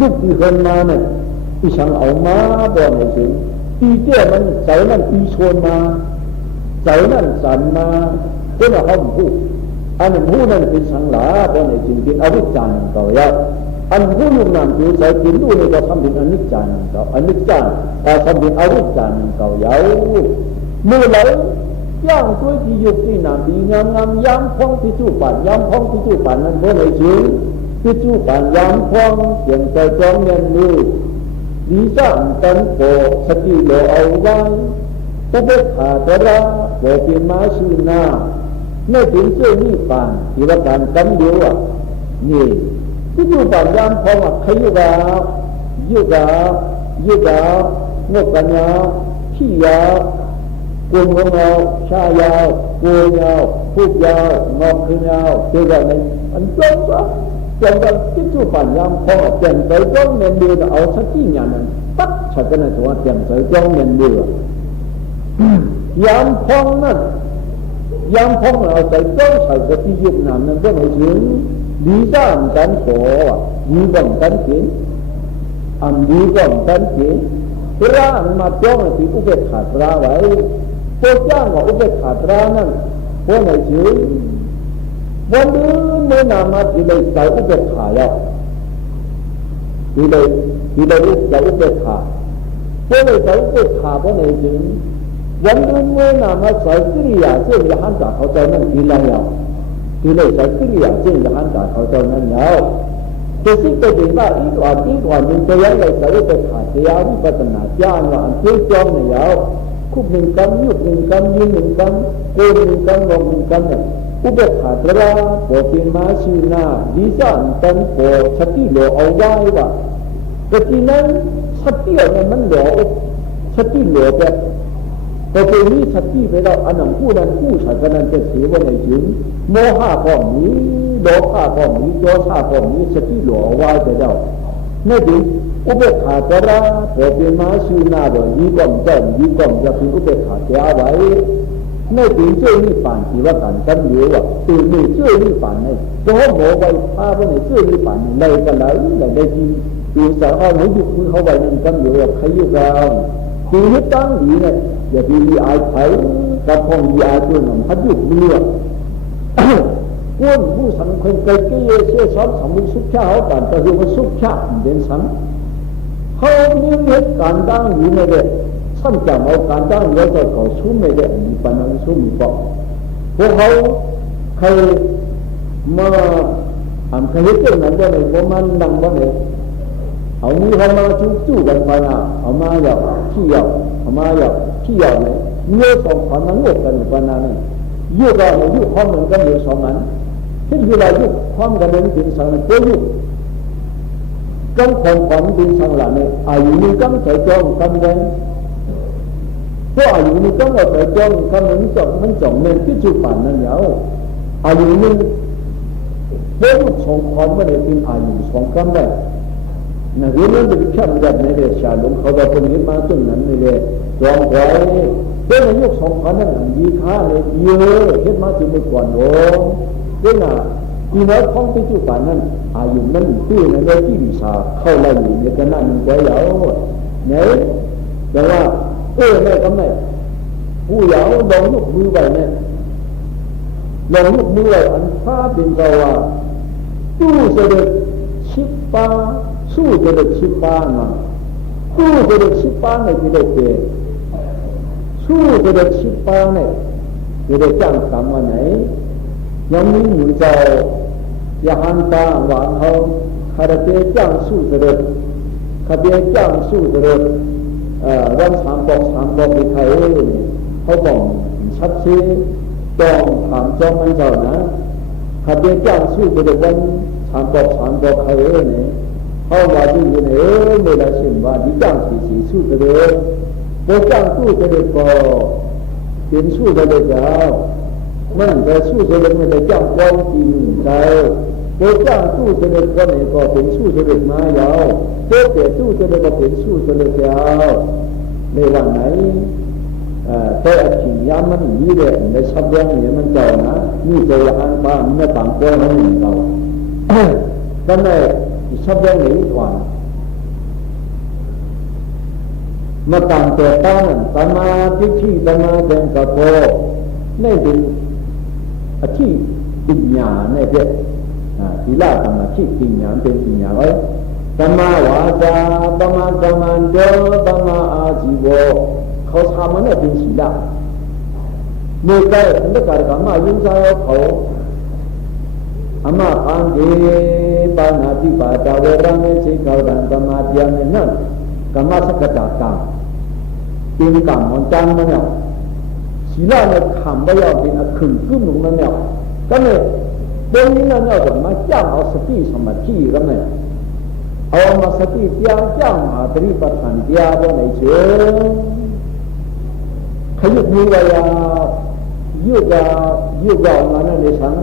ลูกปีเฮินมาเนี่ยอีช่างเอามาบ่อนเลยสิปีเจ้ามันใจนั่นปีชนมาใจนั่นสันมาก็มาเขาพูดอันผู้นั้นเป็นช่างหลาบ่อนเลยจริงเป็นอวิชชาเก่ายาอันผู้ยุ่งนั่นคือใจกินดูนี่ก็ทำเป็นอนิจจาเก่าอนิจจาทำเป็นอวิชชาเก่ายาวเมื่อไหร่ย่างด้วยที่ยุคที่นามดีงามย้ำพองที่จู่ป่านย้ำพองที่จู่ป่านนั้นเพราะในชื่อที่จู่ป่านย้ำพองเสียงใจจ้องเงินมือดีสร้างกันโกสติโลเอาไว้ตะเบ็ดขาตะระโกเป็นมาชื่อหน้าไม่ถึงเจ้านี่ป่านที่ว่าการกันเดียวอ่ะนี่ที่จู่ป่านย้ำพองอ่ะขยุกายุกางกกันยาขี้ยากุมของเราชายาวกูยาวพูดยาวงอกขึ้นยาวเจอกันในอันตรงก็จังกันที่จู่ป่านยามพอเปลี่ยนใจจ้องเงินเดือนเอาสักที่งานนั้นตัดฉันก็ในตัวเปลี่ยนใจจ้องเงินเดือนยามพองนั่นยามพองเอาใจจ้องใส่สักที่ยุคนั้นนั่นก็ไม่ถึงดีด้านกันโผมีบังกันกิน อันนี้ก็ตั้งใจร่างมาจ้องที่อุเบกขาตราไว้พวกจ้างว่าอุเบกขาตรานั้นพวกไหนชื่อวันนี้เมื่อนามาที่เลยใส่อุเบกขาแล้วที่เลยใส่อุเบกขาพวกไหนใส่อุเบกขาพวกไหนชื่อวันนี้เมื่อนามาใส่กิริยาเช่นอย่างหันตาเขาใจนั่นที่ไรแล้วที่เลยใส่กิริยาเช่นอย่างหันตาเขาใจนั่นแล้วแต่สิ่งที่เป็นว่าอีกวันหนึ่งจะยังไงใส่อุเบกขาเสียวิปัสสนาญาณว่าอันเชื่อจอมเนี่ยแล้วคุบหนึ่งกำยุบหนึ่งกำยืนหนึ่งกำโกนหนึ่งกำลงหนึ่งกำเนี่ยอุเบกขาตระปอเป็นมาชีนาดิสันตันปอสติโลเอาไว้ว่าแต่ที่นั้นสติเนี่ยมันหลอสติหลอแบบแต่ทีนี้สติไปแล้วอันนั้นผู้นั้นผู้ฉันนั้นจะเสียว่าในถึงโมหะก็มีโลภะก็มีโทสะก็มีสติหลอเอาไว้ไปแล้วนั่นเองอุเบกขาตระปอเป็นมาชีนาเดี๋ยวยี่ก่อนจะเป็นอุเบกขาเสียไว้那顶最一版几个感跟流啊，对你最一版呢，多我为他们的最一版呢，来个来去，有时候我就会好为人跟流啊，还有个，第一当年呢，也比你爱睇，กับพงดีอาตัวนั้นพัดยุบเรือก้นผู้สังคมเกิดกี่เชื่อซ้อนสมุนสุขชาเขาการแต่คือว่าสุขชาเป็นสังเขามีเหตุการณ์ตั้งอยู่ในเด็กท่านจะเอาการตั้งเยอะก็ขอชุ่มไม่ได้มีปัญหาชุ่มมีปอกพวกเขาใครมาใครเห็นเรื่องนั้นว่าเนี่ยว่ามันดังว่าเนี่ยเอามือเขามาจู้กันไปนะเอามาหยอกขี้หยอกเอามาหยอกขี้หยอกเนี่ยเนื้อสองความนั้นงกกันไปนะเนี่ยยุคเรายุคความเหมือนกันอยู่สองนั้นเช่นเวลายุคความกันนั้นเป็นสองนั้นก็ยุคกำของความเป็นสองหลังเนี่ยอายุนี้กำใจจองกำแดงเพราะอายุนี้ต้องเอาใจจองกำเหมือนสองมันสองเนี่ยที่จุดป่านนั้นแล้วอายุนี้เพราะยุคสองความไม่ได้เป็นอายุสองกำได้นะเรื่องนั้นเป็นแค่แบบในเรื่องชาลงเขาเราคนนี้มาจนนั้นในเรื่องรองไว้เรื่องในยุคสองพันนั้นดีค่าเลยเยอะเห็นมาจนไม่ก่อนโอ้เรื่องน่ะอีน้อยของที่จุป่านนั้นอายุนั้นตื้อในเรื่องที่วิชาเข้าไล่อยู่ในกันนั่นไว้แล้วเนี่ยแต่ว่าแม่ก็ไม่ผู้ยาวลองยกมือไว้เนี่ยลองยกมือไว้อันฟ้าเป็นกว่าตู้เสด็จชิปป้าสู้เสด็จชิปป้ามาตู้เสด็จชิปป้าเนี่ยที่ได้เจสู้เสด็จชิปป้าเนี่ยที่ได้จ้างสามวันไหนยังมีหนุ่มเจ้ายาหันตาหวานเขาคาราเต้จ้างสู้เสด็จคาเต้จ้างสู้เสด็จวันสามบอกในไทยเขาบอกชัดเจนต้องถามเจ้ามันเจ้านะคาเต้จ้างสู้เสด็จวันสามบอกใครเนี่ยเขาว่าที่อยู่เนี่ยไม่ได้เช่นว่าที่จ้างสีสู้เสด็จพอจ้างสู้เสด็จก็เป็นสู้เสด็จแล้วมันแต่สู้เสด็จไม่ได้จ้างกองจริงใจพอจ้างสู้เสด็จก็เนี่ยก็เป็นสู้เสด็จมายาวแต่สู้เสด็จก็เป็นสู้เสด็จยาวในวันไหนแต่อธิยามันมีเลยในชับยังเนี่ยมันเจ้านะนี่เจ้าอันบ้านเมื่อต่างกันมันเจ้าก็ในชับยังไหนก่อนมาต่างแต่ตั้งสมาธิที่สมาธิกับโพนี่เป็นอธิปัญญาเนี่ยเป็นศีลสมาธิปัญญาเป็นปัญญาไว้สมาวาจาสมาสมันโดสมาอาชีวะเขาทำมันเนี่ยเป็นศีลเมื่อใดอันตรการกรรมยุ่งใจเขาอามาอังเกปานาติปาตาเวรังเมสิกาดันสมาธิเนี่ยนั่นกรรมสักกะตาเป็นกรรมของจังมันเนี่ยศีลเนี่ยคำไม่ยอมเป็นขึงกึ้มลงนั่นเนี่ยก็เนี่ยตรงนี้นั่นเนี่ยจะมาจ้างเอาสติสมาธิกันเนี่ยเอามาสติจ้างมาตรีปัฏฐานเดียวในเชิงขยุกมือไว้ยืดยาวมาในชั้น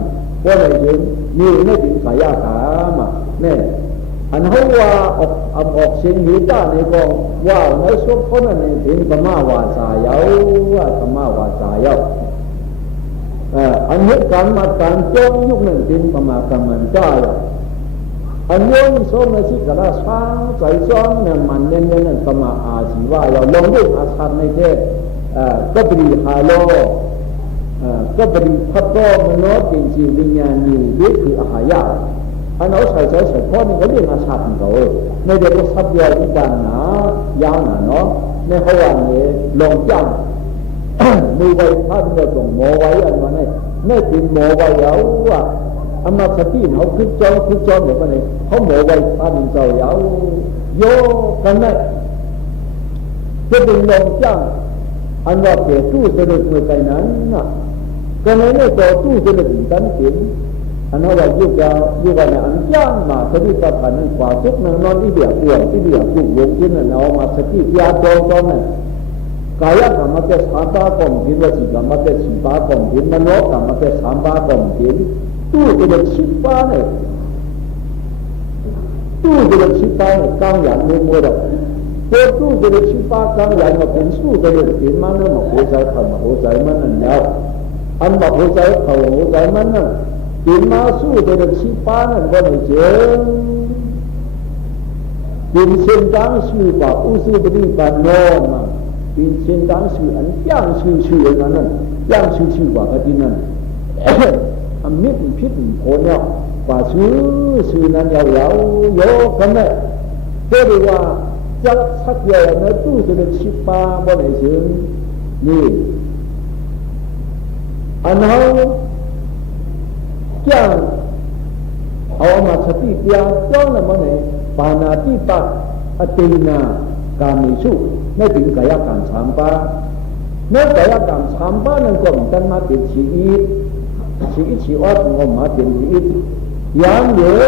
ว่าในเชิงมีไม่ถึงสายตามาเนี่ยอันเขาว่าออกเสียงหิวจ้าในกองว่าในสุขคนนั้นเป็นธรรมวาสายาวว่าธรรมวาสายาวอันเหตุการณ์มาการจ้องยุคนั้นเป็นธรรมกรรมันจ้า อันโยนิโสมนสิกระช้างใจซ้อนเนี่ยมันเนี่ยนั่นสมาอาชีวะเราลงด้วยอาชันในเทศก็บริหารโลก็บริพัฒน์มโนจิตวิญญาณนี่นี่คืออาหารยาอันเอาใส่พ่อนี่ก็เรียกอาชันเขาในเด็กก็สับยาวิจารณ์นะยาวนะเนาะในเขาว่าเนี่ยลงจังมือไว้ท่านก็ส่งหมอไว้อันวันนี้ไม่ติดหมอไว้แล้วว่าอำนาจสติเขาคึกจ้องเดี๋ยววันนี้เขาหมอไว้ท่านเจ้าเยาโยกันได้จะเป็นลงจังอันว่าเกิดตู้เสด็จเมื่อไกนั้นน่ะก็ในนี้ตัวตู้เสด็จตั้งถิ่นอันนั้นว่ายุกันอันย่างมาสติปัฏฐานนั้นกว่าทุกนั่งนอนที่เดียบป่วยที่เดียบปลุกวงที่นั่นเอามาสติยาจองนั่นกายกรรมเตสามบากองถิ่นวจีกรรมเตสิบากองถิ่นมโนกรรมเตสามบากองถิ่นตู้เสด็จสิบาเนี่ยตู้เสด็จสิบาเนี่ยกลางอย่างมือดอกตัวตู้เสด็จสิบากลางอย่างมาเป็นสู้เสด็จถิ่นมันนั่นมาหัวใจเขามาหัวใจมันนั่นแล้วอันมาหัวใจเขาหัวใจมันนั่นถิ่นมาสู้เสด็จสิบานั่นก็ไม่เจอถิ่นเส้นทางสู้ป่าอุสุบดีป่านอนมาถิ่นเส้นทางสู้อันย่างสู้อย่างนั้นย่างสู้กว่าก็ที่นั่นทำมิตรพิษโผล่เนี่ยกว่าสู้นั้นยาวโยกันเลยก็เรียกว่าจะสักอย่างนั้นตู้จะเป็นชิปาบ่ไหนถึงนี่อันเขาจ้างเอามาสติปัญญาจ้องแล้วบ่ไหนปานาติปะอตินาการมีสู้ไม่ถึงกายกรรมสามปาเมื่อกายกรรมสามปานั้นก็มันมาเป็นชีวิตชีวัดมันมาเป็นชีวิตอย่างเดียว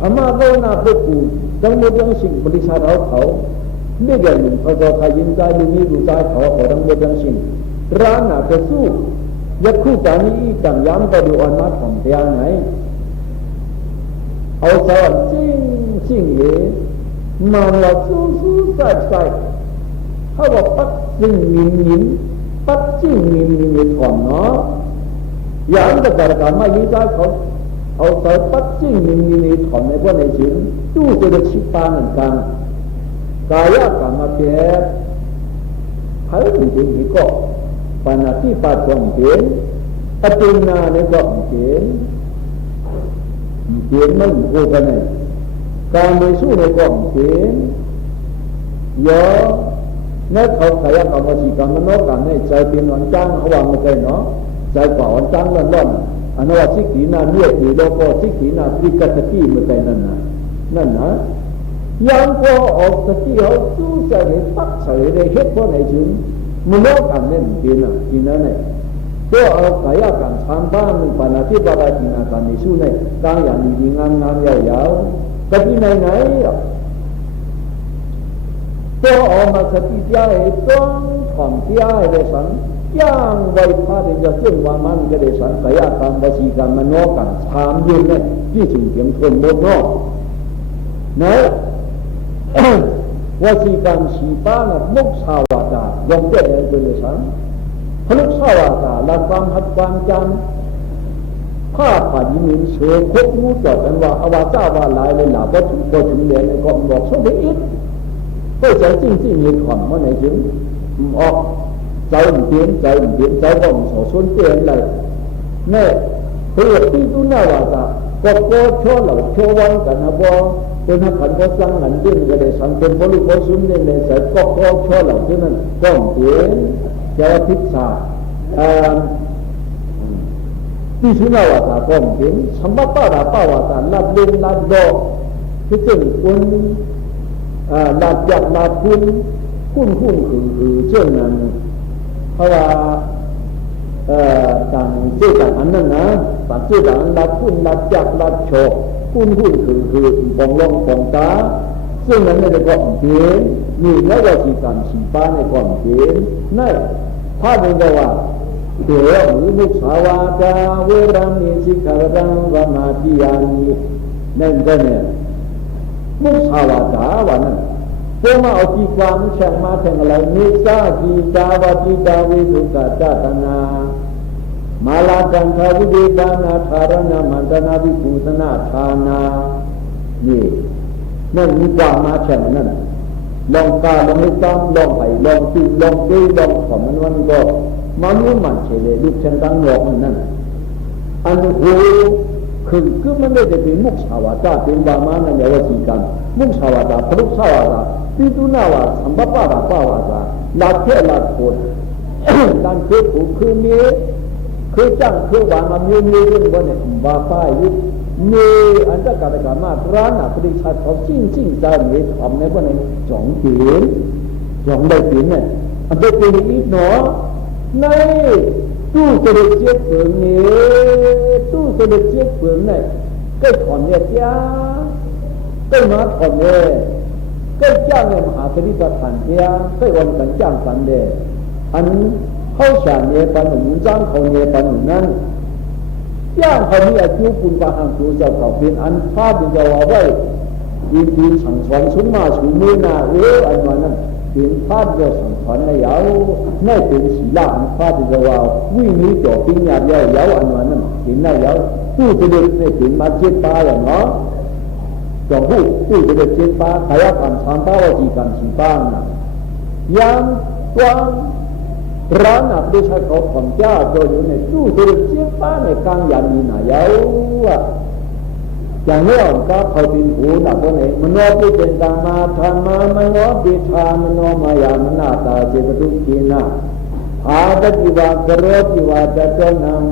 อามาโบนาพวกกูทั้งหมดทั้งสิ่งบริษัทเขาไม่ได้หนึ่งเขาก็ขยินใจมีดูใจเขาทั้งหมดทั้งสิ่งร้านน่ะจะสู้ยักคู่กันนี้ต่างย้ำก็ดูอันมาของเทียนไหนเอาสอนจริงมันเราสู้ใส่เขาบอกปัดจริงมินปัดจริงมินก่อนเนาะอย่างแต่การมายิงใจเขาเอาใส่ปัดจริงมินถอนในพวกในชิ้นตู้จะได้ชิปาเหมือนกันกายกรรมเจ็บใครถึงที่ก็ปานาติปาจงเห็นอตินาในก็เห็นไม่โอกันเลยการไม่สู้ในก็เห็นเยอะนั่นเขากายกรรมสิกรรมโนกรรมในใจเป็นวันจังเขาวางมาใจเนาะใจกว่าวันจังร้อนอันนั้นว่าสิกขีนาเมียตีโลโกสิกขีนาปริกัตติมาใจนั่นนะยังพอออกสติเขาสู้ใจให้ปักใส่ในเหตุผลในถึงมันโลกรรมเนี่ยกินนั่นเนี่ยตัวเอากายกรรมสามบ้านหนึ่งปานาธิบาตินาการในสู้ในกลางอย่างดีงามยาวๆก็ที่ไหนตัวออกมาสติใจต้องถ่อมใจเลยสังย่างไว้พาเป็นจะซึ่งว่ามันก็ได้สังกายกรรมวจีกรรมมโนกรรมสามยืนเนี่ยที่ถึงเพียงทนหมดเนาะนะวจีกรรมสีป้าน่ะมุกสาวาตาลงเกิดอะไรเป็นเลยสังพลุกสาวาตาละความหัดความจำข้าผ่านยินเสือคบงูจอดกันว่าอวาเจ้าว่าลายเลยหล่าพอถึงเรียนในกองบอกส่งไปอีกก็ใจจริงมีความว่าไหนถึงออกใจเปลี่ยนใจบ่มสอนเปลี่ยนเลยเนี่ยเพื่อที่ตู้หน้าว่าตาก็ชั่วเหล่าชั่ววันกันนะบ่เป็นนักขันก็สั่งหันดิ้นก็ได้สั่งเป็นบริโภคซุ้มเนี่ยในสายก็ชั่วเหล่าที่นั่นก็เปลี่ยนจะพิษศาสตร์ที่สุนัวตาก็เปลี่ยนสมบัติป้าว่าตาลัดเล่นลัดดอกที่จึงคนลัดจับลัดคุณคือเช่นนั้นเพราะว่าต่างชื่อต่างอันนั้นนะต่างชื่อต่างลัดคุณลัดจับลัดโฉกคุณคือปองลงปองตาซึ่งนั้นในกองเขียนมีนักวิชาการสีฟ้าในกองเขียนนั่นถ้าเป็นว่าเดี๋ยวหรือมุสาวาจาเวรังนิสิการังวามาติยานินั่นก็เนี่ยมุสาวาจาว่านั่นพวกมาเอาจีความแช่งมาแทงอะไรนิสาจีจาวาจีจาวิสุกาจาตนามาลาจันทาวิเดตานาธารณามันตนาวิภูตนาทานา นี่นั่นมีความมาเช่นนั้นลองกาลองให้ตามลองไห้ลองตีลองตีลองถอมมันก็มันรู้มันเฉยลูกฉันตั้งหลอกมันนั่นอันโหคือมันไม่ได้เป็นมุขสาวาตาเป็นวามานั่นอย่าว่าจีกันมุขสาวาตาพลุสาวาตาปีตุนาวาสัมปปะราปาวาตาลาเทลาโคตนั่นคือผู้คือมีคือจังคือวามามีเรื่องบนเนี่ยว่าป้ายยุมีอันตรการการมาร้านอ่ะปริชาเขาจริงใจมีทำในบนเนี่ยจ่องเปลี่ยนจ่องได้เปลี่ยนเนี่ยอันเป็นอีกเนาะในตู้จะได้เจี๊ยบเปลืองเนี่ยตู้จะได้เจี๊ยบเปลืองเนี่ยก็ถอนเนี่ยจ้าก็มาถอนเนี่ยก็จ้างเนี่ยมหาปริปัฏฐานเนี่ยก็วันกันจ้างกันเนี่ยอันเขาฉานเนี่ยปันหนุนจ้างเขาเนี่ยปันหนุนนั้นย่างเขามีอายุปุณปะหังตัวเจ้าเขาเป็นอันพาเป็นเจ้าเอาไว้ดีๆสั่งสอนสูงมาสูงมือหน้าอันนั้นเป็นพาเจ้าสั่งสอนในยาวในเป็นศีลอันพาเป็นเจ้าเอาวิ่งหนีจ่อปิ้งยาเยาวอันนั้นเป็นในยาวผู้จะเดินในเป็นมาเจ็ดปลาอย่างเนาะจ่อผู้จะเดินเจ็ดปลาขยับกันสามปลาว่าจีกันสี่ปลาน่ะยามกว้างร้านอ่ะได้ใช้เขาผ่อนเจ้าตัวอยู่ในตู้ตัวเจี๊ยบป้าในกลางยันมีหน่ายาวอ่ะอย่างนี้อ่ะก็เขาเป็นหูหนักตัวไหนมันนอไปเป็นตามาทามามันนอปิชามันนอมายามันนาตาเจตตุกีนะหาตติวากรติวาจัตนัง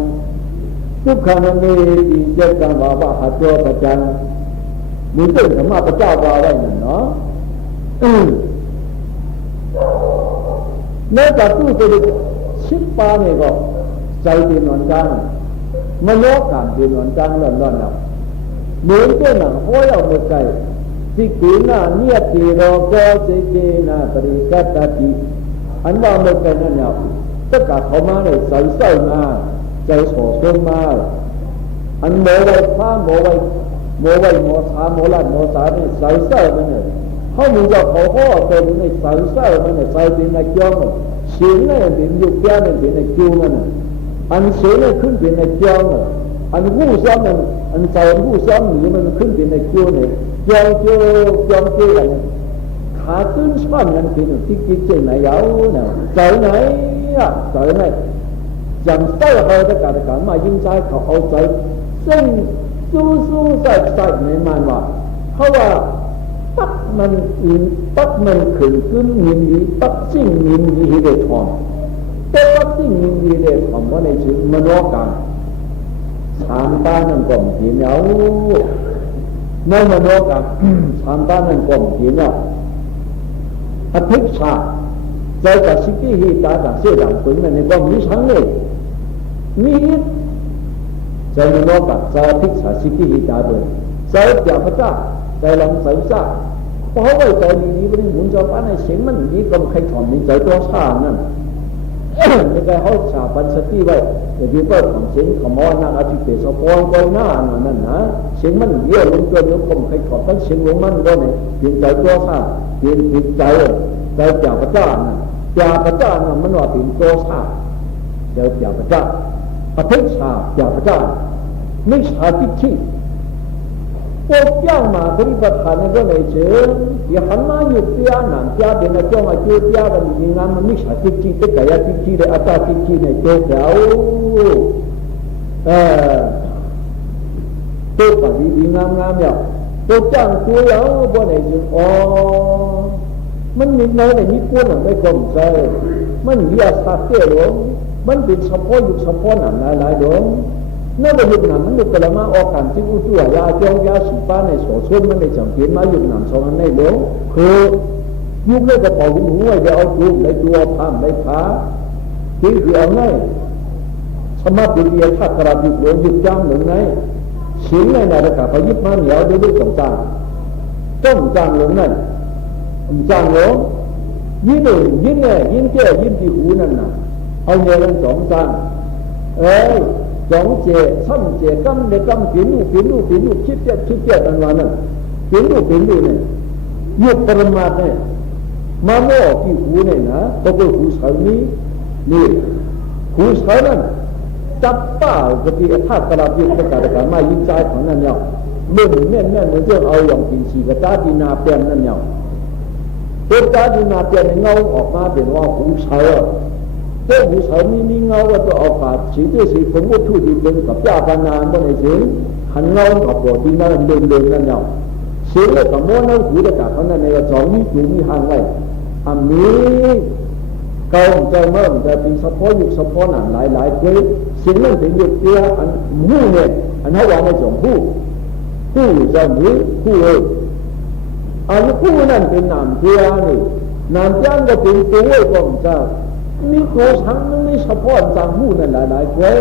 ทุกขณะนี้ดีเจตังวาวะหัตโตปัจจังมีเรื่องธรรมะพระเจ้าว่าไว้นั่นเนาะแม้แต่ตู้จะชิบปาเนี่ยก็ใจเป็นหนอนจังมันโลกการเป็นหนอนจังร้อนๆแล้วเหมือนเป็นหนังห้อยเอาหมดใจที่กีน่าเนี่ยตีรอก็จะเกน่าปริกัตติอันว่าหมดใจนั่นเนี่ยถ้ากัดเขามาเนี่ยใส่เส้ามาใจโสดมาอันโมไว้ผ้าโมไว้โมสาโมลัดโมสาเนี่ยใส่เส้ามันเนี่ยเขามีเจ้าเขาห่อตัวในใส่เส้ามันเนี่ยใส่เป็นในจ้องเสียงเนี่ยเป็นยุคแก่เนี่ยเป็นในคิวมันอันเสียงเนี่ยขึ้นเป็นในจ้องอันหูซ้ำมันอันใจหูซ้ำหรือมันขึ้นเป็นในคิวเนี่ยจ้องเจ้าอะไรขาตื้นช่อนนั่นเป็นที่กิจใจไหนยาวเนี่ยใจไหนอ่ะใจไหนอย่างใส่เขาจะการมายิ่งใจเขาเอาใจเส้นสู้ใส่ในมันว่าเขาว่าปักมันขึ้นขึ้นยินดีปักสิ่งยินดีเด็ดทองแต่ปักสิ่งยินดีเด็ดทองว่าในชีวิตมโนกรรมสามบ้านนั่นก็มีเนาในมโนกรรมสามบ้านนั่นก็มีเนาอภิชาใจกับสิกิหิตากับเสียดังปืนนั่นก็มีทั้งเลยมีใจมโนกรรมใจอภิชาสิกิหิตาด้วยใจเจ้าพระเจ้าใจลำใจซ่าเพราะว่าใจดีๆไม่ได้หมุนจอป้าในเสียงมันดีก็ใครถอนในใจตัวชานั่นในการเขาชาปันสติไว้แต่พี่ก็ทำเสียงขมอนั่งอธิเปสปอนก็หน้านั่นนะเสียงมันเยอะลงเกินแล้วคงใครถอดตั้งเสียงลงมันก็เนี่ยเปลี่ยนใจตัวชาเปลี่ยนใจเจ้าพระเจ้านั่นเจ้าพระเจ้านั่นมันว่าเปลี่ยนตัวชาเจ้าพระเจ้าอภิชาเจ้าพระเจ้าไม่ชาทิฏฐิพวกย่างมาปฏิบัติธรรมก็ไม่เชื่ออย่าหันมาอยู่เปียนั่นเปียเป็นอะไรจ้องมาเจอเปียกันมีงานมันไม่ใช่ทิฏฐิแต่กายทิฏฐิเลยอัตตาทิฏฐิเนี่ยเจ้าตัวปฏิบัติงามเนี่ยตัวจ้างตัวเยาบ่ไหนจึงมันมีน้อยแต่มีก้นไม่กลมใจมันมีอาสาเกลงมันเป็นเฉพาะยุคเฉพาะหนังหลายๆดวงนั่นเป็นยุคนั้นมันยุคกระมาออกการที่อุตุยาจงยาสีฟ้าในโสส้นมันในจังเพียนมายุคนั้นสองอันในหลวงคือยุคในกระเป๋าหูไว้เดี๋ยวเอาจูบในตัวผ้าในผ้าที่เดียวไงสมัติเดียถ้ากระดิบหลวงยุคจ้างหลวงไงสิงในนาฬิกาพยิบมาเหนียวด้วยสองจางต้มจางหลวงนั่นจางหลวงยิ้มเลยยิ้มแน่ยิ้มแก่ยิ้มที่หูนั่นน่ะเอาเงินสองจางสองเจซ้ำเจกำในกำผินลูกคิดเจ็ดอันวานั้นผินลูกเนี่ยยุบปรมาเนี่ยมาโม่ที่หูเนี่ยนะก็เป็นหูเสานี้นี่หูเสานั้นจับป้าก็ที่ถ้ากระดับยุบประกาศการมายิงใจของนั่นเนี่ย เมื่อแม่เหมือนเรื่องเอาอย่างกินสีกระตาดีนาเปลี่ยนนั่นเนี่ยเป็นตาดีนาเปลี่ยนเงาออกมาเป็นว่าหูเสือเจ้าหูเสือมีเงาว่าจะออกมาสีด้วยสีผมก็ทูดีเป็นกับยาปานานบนไอ้สีหันเงากับปวดดีนาเดินนั่นเนี่ยเสียงเลยกับม้วนน้ำหูแต่กับเขานั่นในกระจองมีอยู่มีห่างไว้อันนี้เก่าใจเมื่อจะเป็นสะโพกยุคสะโพกหนังหลายเคยสิ่งนั้นเป็นยุคเดียวอันหูเนี่ยอันเขาว่าในสองหูจะมีหูเลยอันหูนั่นเป็นนามเดียวนี่นามเดียวก็เป็นตัวของเจ้ามีโคทั้งนึงมีสะโพกจังหูนั่นหลายเคย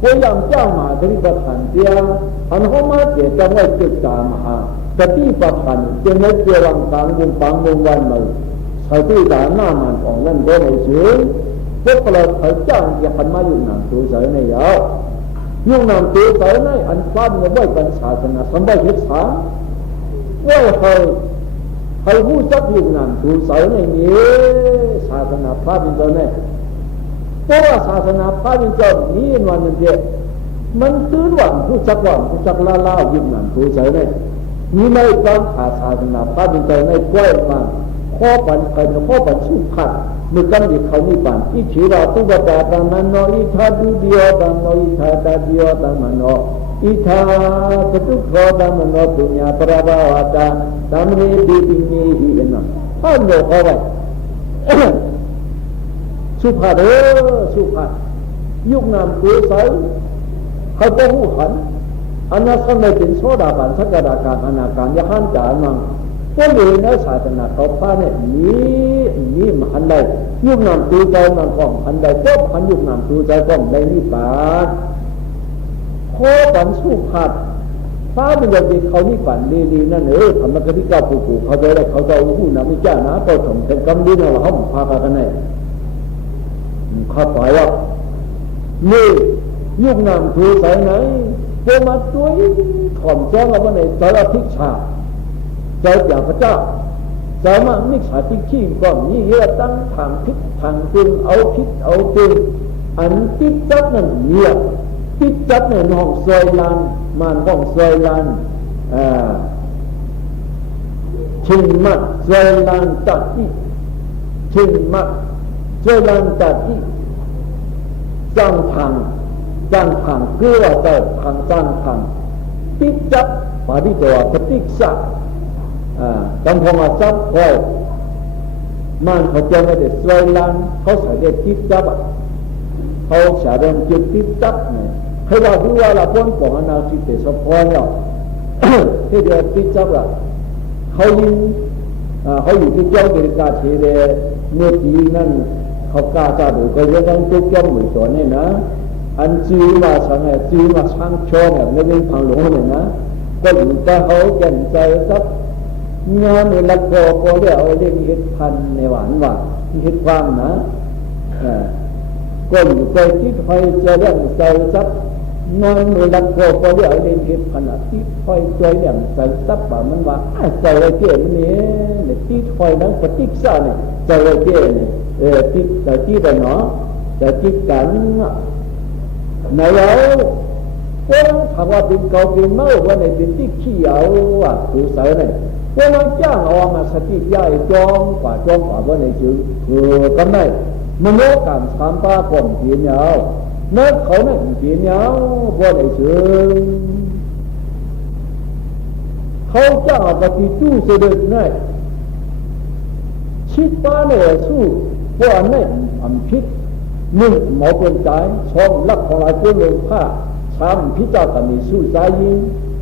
พยายามจ้างมาที่ประธานเดียวอันเขามาเกี่ยวกับว่าจุดตามหาแต่ที่ประธานจะไม่เกี่ยวกับการวงปังวงวันเลยใช้ที่ด่านหน้ามันของนั่นก็ไม่เชื่อพวกเราเขาจ้างจะพันมาอยู่นานตัวเสยในยาวอยู่นานตัวเสยในอันความเงินไว้เป็นศาสนาสมบัติศึกษาว่าเขาผู้จักอยู่นานตัวเสยในนี้ศาสนาพระเป็นตัวเนี่ยเพราะว่าศาสนาพระเป็นเจ้านี้วันนึงเดียวมันตื่นหวังผู้จักล่าอยู่นานตัวเสยในมีในการขาศาสนาพระเป็นเจ้าในกล้วยมาข้อปันข้อปันสุขัดมีกันดิเขานี่ปันอิชิราตุบตาตังมันโนอิทาดุเดียวตังโนอิทาตาเดียวตังมันโนอิทาสตุโคตังมันโนปุญญาปราบาวาตาตัมเนติปิเนหิเอ็นะท่านโยเขาไว้สุภาพสุภาพยุคนามตัวใสเขาจะหูหันอันนั้นสมัยเป็นโสดาบันสักการะการอนาการยะหันจานังก็เลยในศาสนาเขาพาเนี่ยนี่มันได้ยุคนามตัวใจมันก็มันได้ก็มันยุคนามตัวใจก็ได้นิพพานโคปันสุภาพพระเป็นอย่างที่เขานิพพานดีนั่นธรรมกติกาผู้เขาได้เขาจะหูน้ำไม่จ้านะก็ถมเป็นกำดีนะเราเขาพากันไหนข้าไปว่านี่ยุคนามตัวใจไหนพวกมาตัวถ่อมแจ้งเอาไว้ในสารทิศาใจอย่างพระเจ้าสามารถมิจฉาทิฏฐิก็มีเยอะตั้งทางพิษทางเป็นเอาพิษเอาเป็นอันติดจับนั่นเนี่ยติดจับในห้องซอยลานมันห้องซอยลานชิงมัดซอยลานตัดที่ชิงมัดซอยลานตัดที่จ้างทางเกลือเติมทางจ้างทางติดจับปาริตัวปฏิกษะกำพงอาจับคอยมันเขาจะไม่ได้สวยลันเขาใส่ได้ติดจับเขาใส่ได้จุดติดจับเนี่ยให้เราดูว่าเราพ้นของอนาคิเตสพรเราที่เดียวติดจับละเขาอยู่ที่เจ้าเดริกาเทเรเมื่อปีนั้นเขากล้าจะดูก็ยังต้องจุกจ้องมือตัวนี่นะอันจีมาสังเกตจีมาช่างชอบแบบไม่เป็นทางหลงเลยนะก็อยู่แต่เขาเก่งใจสักงานในละโกโกเรียกเรื่องฮิตพันในหวานว่าฮิตความนะก็อยู่ใจที่คอยจะเรื่องใจสักงานในละโกโกเรียกเรื่องฮิตพันที่คอยใจเรื่องใจสักป่ามันว่าใจอะไรเกี่ยมันนี่เนี่ยที่คอยนั้นปฏิกิริยาเนี่ยใจอะไรเกี่ยเนี่ยที่ใจที่แต่เนาะใจที่กันในเราก็ถามว่าเป็นเก่าเป็นเมื่อวันไหนเป็นที่ขี้เอาว่าถูเสยเนี่ยว่ามันจ้างเอามาสติย้ายจอมกว่าว่าในชื่อกันได้มโนกรรมสามป้าก่อนเพียงเอาเนื้อเขาเนี่ยเพียงเอาว่าในชื่อเขาจ้างเอาปฏิจูเสด็จเนี่ยชิดป้าเนี่ยสู้ว่าอันนี้ทำพิษหนึ่งหมอเป็นใจสองลักของลายเป็นลงผ้าสามพิจารณาสู้ใจยิง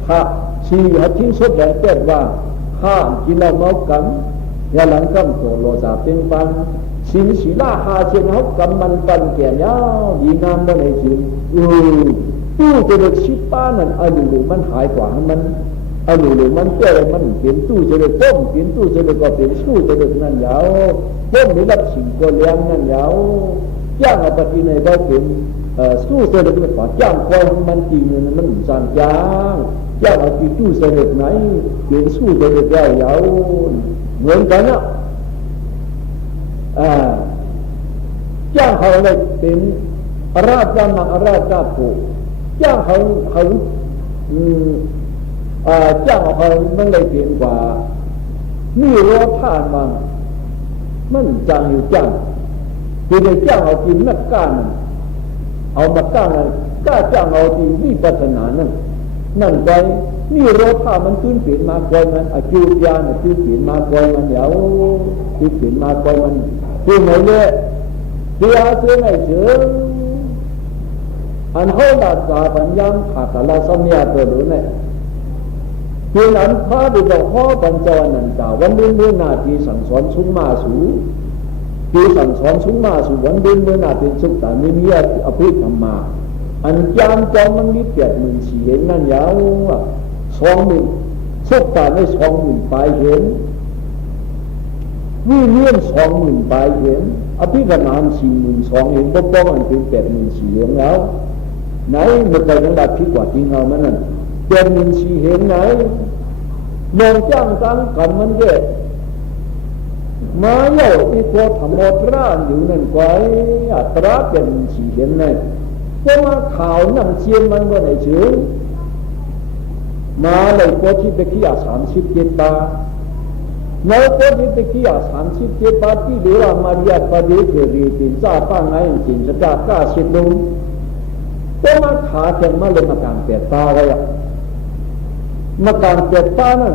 ผ้าสี่หัดทิ้งสุดแดงแก้ว่าห้ามกินเหล้าเมากันอย่าหลังกำตัวโลซาเป็นปันสินศีลาหาเชนเขากำมันปันแก่ยาวดีงามได้ในสิ่งตู้จะเด็กชิดป้านั่นอายุมันหายกว่ามันอายุมันแก่มันเปลี่ยนตู้จะเด็กต้มเปลี่ยนตู้จะเด็กก็เปลี่ยนตู้จะเด็กนั่นยาวต้มนี่รับสิ่งก็เลี้ยงนั่นยาวจ้างเอาปฏิในได้เป็นสู้จะเด็กไม่ฝ่าจ้างคอยมันตีเงินมันสั่งจ้างเอาที่ตู้เสด็จไหนเปลี่ยนสู้เสด็จได้ยาวเหมือนกันนะจ้างเขาเลยเป็นราชามังราชาผู้ จ้างเขาจ้างเขามันเลยเปลี่ยนกว่ามีรั้วผ่านมามันจ้างอยู่จ้างคือในจ้างเอากินนักก้านั่นเอามาก้านั่นก้าจ้างเอาที่วิปัสสนานั่นไปนี่รั้วผ้ามันขึ้นเปลี่ยนมาคอยมันอาจูยาเนี่ยขึ้นเปลี่ยนมาคอยมันเดี๋ยวขึ้นเปลี่ยนมาคอยมันคือไหนเนี่ยเสียเสียไหนเฉยอันเขาดัดสาปัญญาขาดละสัญญาตัวรู้เนี่ยคือนั้นพระดูบอกพ่อปัญจวันันตาวันดินเมื่อนาทีสั่งสอนชุ่มมาสูคือสั่งสอนชุ่มมาสูวันดินเมื่อนาทีสุขตาไม่มีอภิธรรมาอันจามจอมมันมี84,000เห็นนั่นยาว20,000สุขตาได้20,000ปลายเห็นวิเลียน20,000ปลายเห็นอภิธรรม42,000เห็นป้องมันเป็น84,000เห็นแล้วไหนมันไปยังดับพิกว่าที่เงามันนั่น84,000เห็นไหนมองจ้างตั้งกันมันเยอะมาโยอีโคธรรมตราอยู่นั่นไว้อัตรา84,000เห็นไหนเพราะว่าข่าวนั่งเชียนมันก็ไหนเฉยมาเลยโคที่ตะกี้37 บาทแล้วโคที่ตะกี้37 บาทที่เหลือมาเรียกประเดี๋ยวเรียนจ้าป้าไงจริงจะกล้าเสียลงเพราะว่าขาเข็มมาเลยมาการเปียตาไว้มาการเปียตานั่น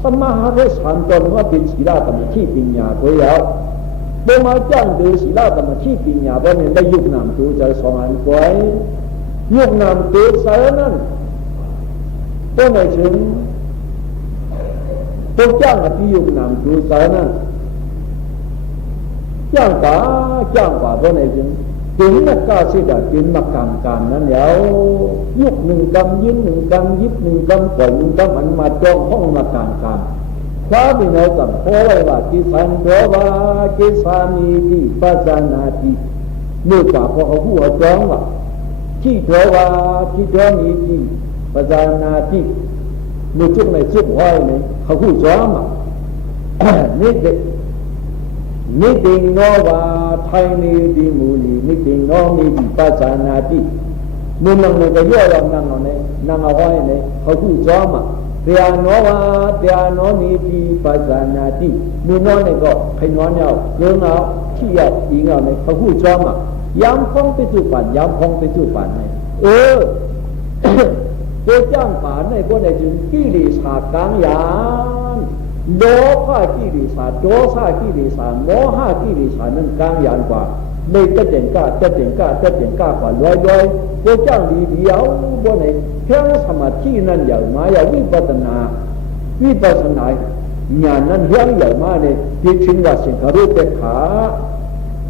สมาหาเทศานตนว่าเป็นศีลธรรมที่ปัญญาตัวเยาวเมื่อมาจ้างดูศีลธรรมที่ปัญญาเพราะเนี่ยได้ยุคนามตัวจะ2 อันไว้ยุคนามตัวสารนั้นก็ในถึงตัวจ้างที่ยุคนามตัวสารนั้นจ้างป่าเพราะในถึงถึงนักการเสียดายถึงนักการนั้นแล้วยุค1 กำยิ้ม1 กำยิบ1 กำปล่อย1 กำอันมาจ้องห้องนักการพระบิณฑบาตขอไว้ว่ากิสันโตวากิสามีติปัสสนาติเมื่อจากพอเขาพูดจ้องว่าที่โตวาที่โตมีติปัสสนาติเมื่อจุกในจุกไว้เนี่ยเขาพูดจ้องว่านี่เด็กนิติโนวาไทยนิติมูลีนิติโนมีติปัสสนาติมึงนั่งในก็ย่อเรานั่งเอาเนี่ยนั่งเอาไว้เนี่ยเขาพูดจ้องว่าเดียโนวาเดียโนมีติปัสสนาติมึงนอนเนี่ยก็ใครนอนเนี่ยเรื่องเอาขี้เอายิงเอาเนี่ยเขาพูดจ้องว่ายามพองไปจุปันยามพองไปจุปันเนี่ยตัวจ้างป่านเนี่ยก็ได้ถึงกิเลสกลางยานโลภะกิเลสโทสะกิเลสโมหะกิเลสนั้นกลางยานกว่าไม่จะเจ๋งกล้ากว่าร้อยตัวจ้างดีเดียวบนไหนแค่สมาธินั้นอย่างมาอย่างวิปัสสนาญาณนั้นอย่างมาเนี่ยที่ถึงว่าสังขารุปเปกขา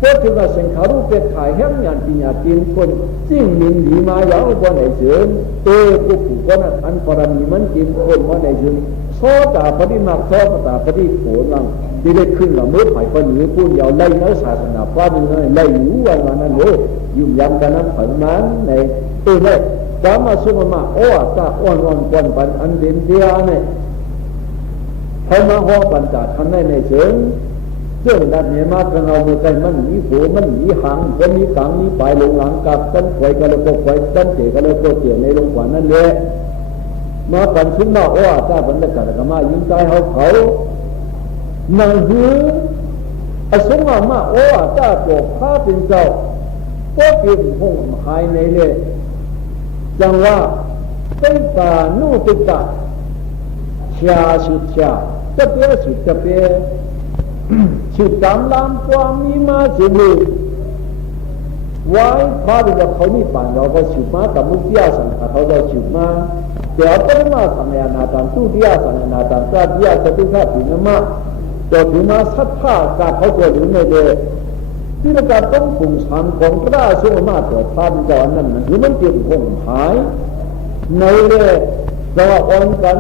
พอถึงว่าสังขารุปเปกขาแห่งญาณปัญญากินคนสิ่งหนึ่งดีมาอย่างบนไหนเสือผู้ก็นั้นอันปรมีมันกินคนบนไหนเสือโสตปฏิมาโสตปฏิโขนังที่ได้ขึ้นมาเมื่อผ่านคนหรือผู้ยาวไล่เนื้อศาสนาพระนี่เลยไล่อยู่วันนั้นเลยยุ่งยำกันนั้นผันนั้นในเลยความมาสุมาโอ้ตาอ้อนกวนปันอันเด่นเดียเนี่ยพอมาห้องปัญจทำได้ในเชิงเรื่องดันเนี่ยมากันเอาเมื่อใจมันมีโผมันมีหางก็มีกังมีปลายลงหลังกับกันไฟกันเลยก็ไฟกันเจกันเลยก็เจในลงกว่านั้นเลยมาปันชุนมาโอ้ตาปันได้กันก็มายิ้มใจเขานั่งหืออสงฆ์มาโอ้ตาโกพระเป็นเจ้าก็เกิดห้องหายในเลยจังว่าเป็นตาโนติตาชาสุชาจะเปียสุจะเปียชุดตามลำความมีมาสิมือไว้พระเจ้าเขามีป่านเราก็ชุดมาแต่มุขยาสังขารเขาเราชุดมาเดี๋ยวปริมาสังยานาตันตุติยาสังยานาตันตาติยาสตุขะปิณมะตัวถึงมาสัทธาการเขาตัวหรือไม่เดที่เราจะต้องปุ่งสามของพระสุมาตัวพระเจ้านั้นหรือมันเกี่ยวกับหายในเรื่องเราอ่อนกัน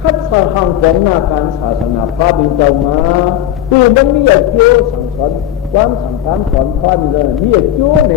คัดสร้างของหน้าการศาสนาพระเป็นเจ้ามาคือมันมีเกี่ยวสังสอนความสังการสอนพระนี่เลยมีเกี่ยวใน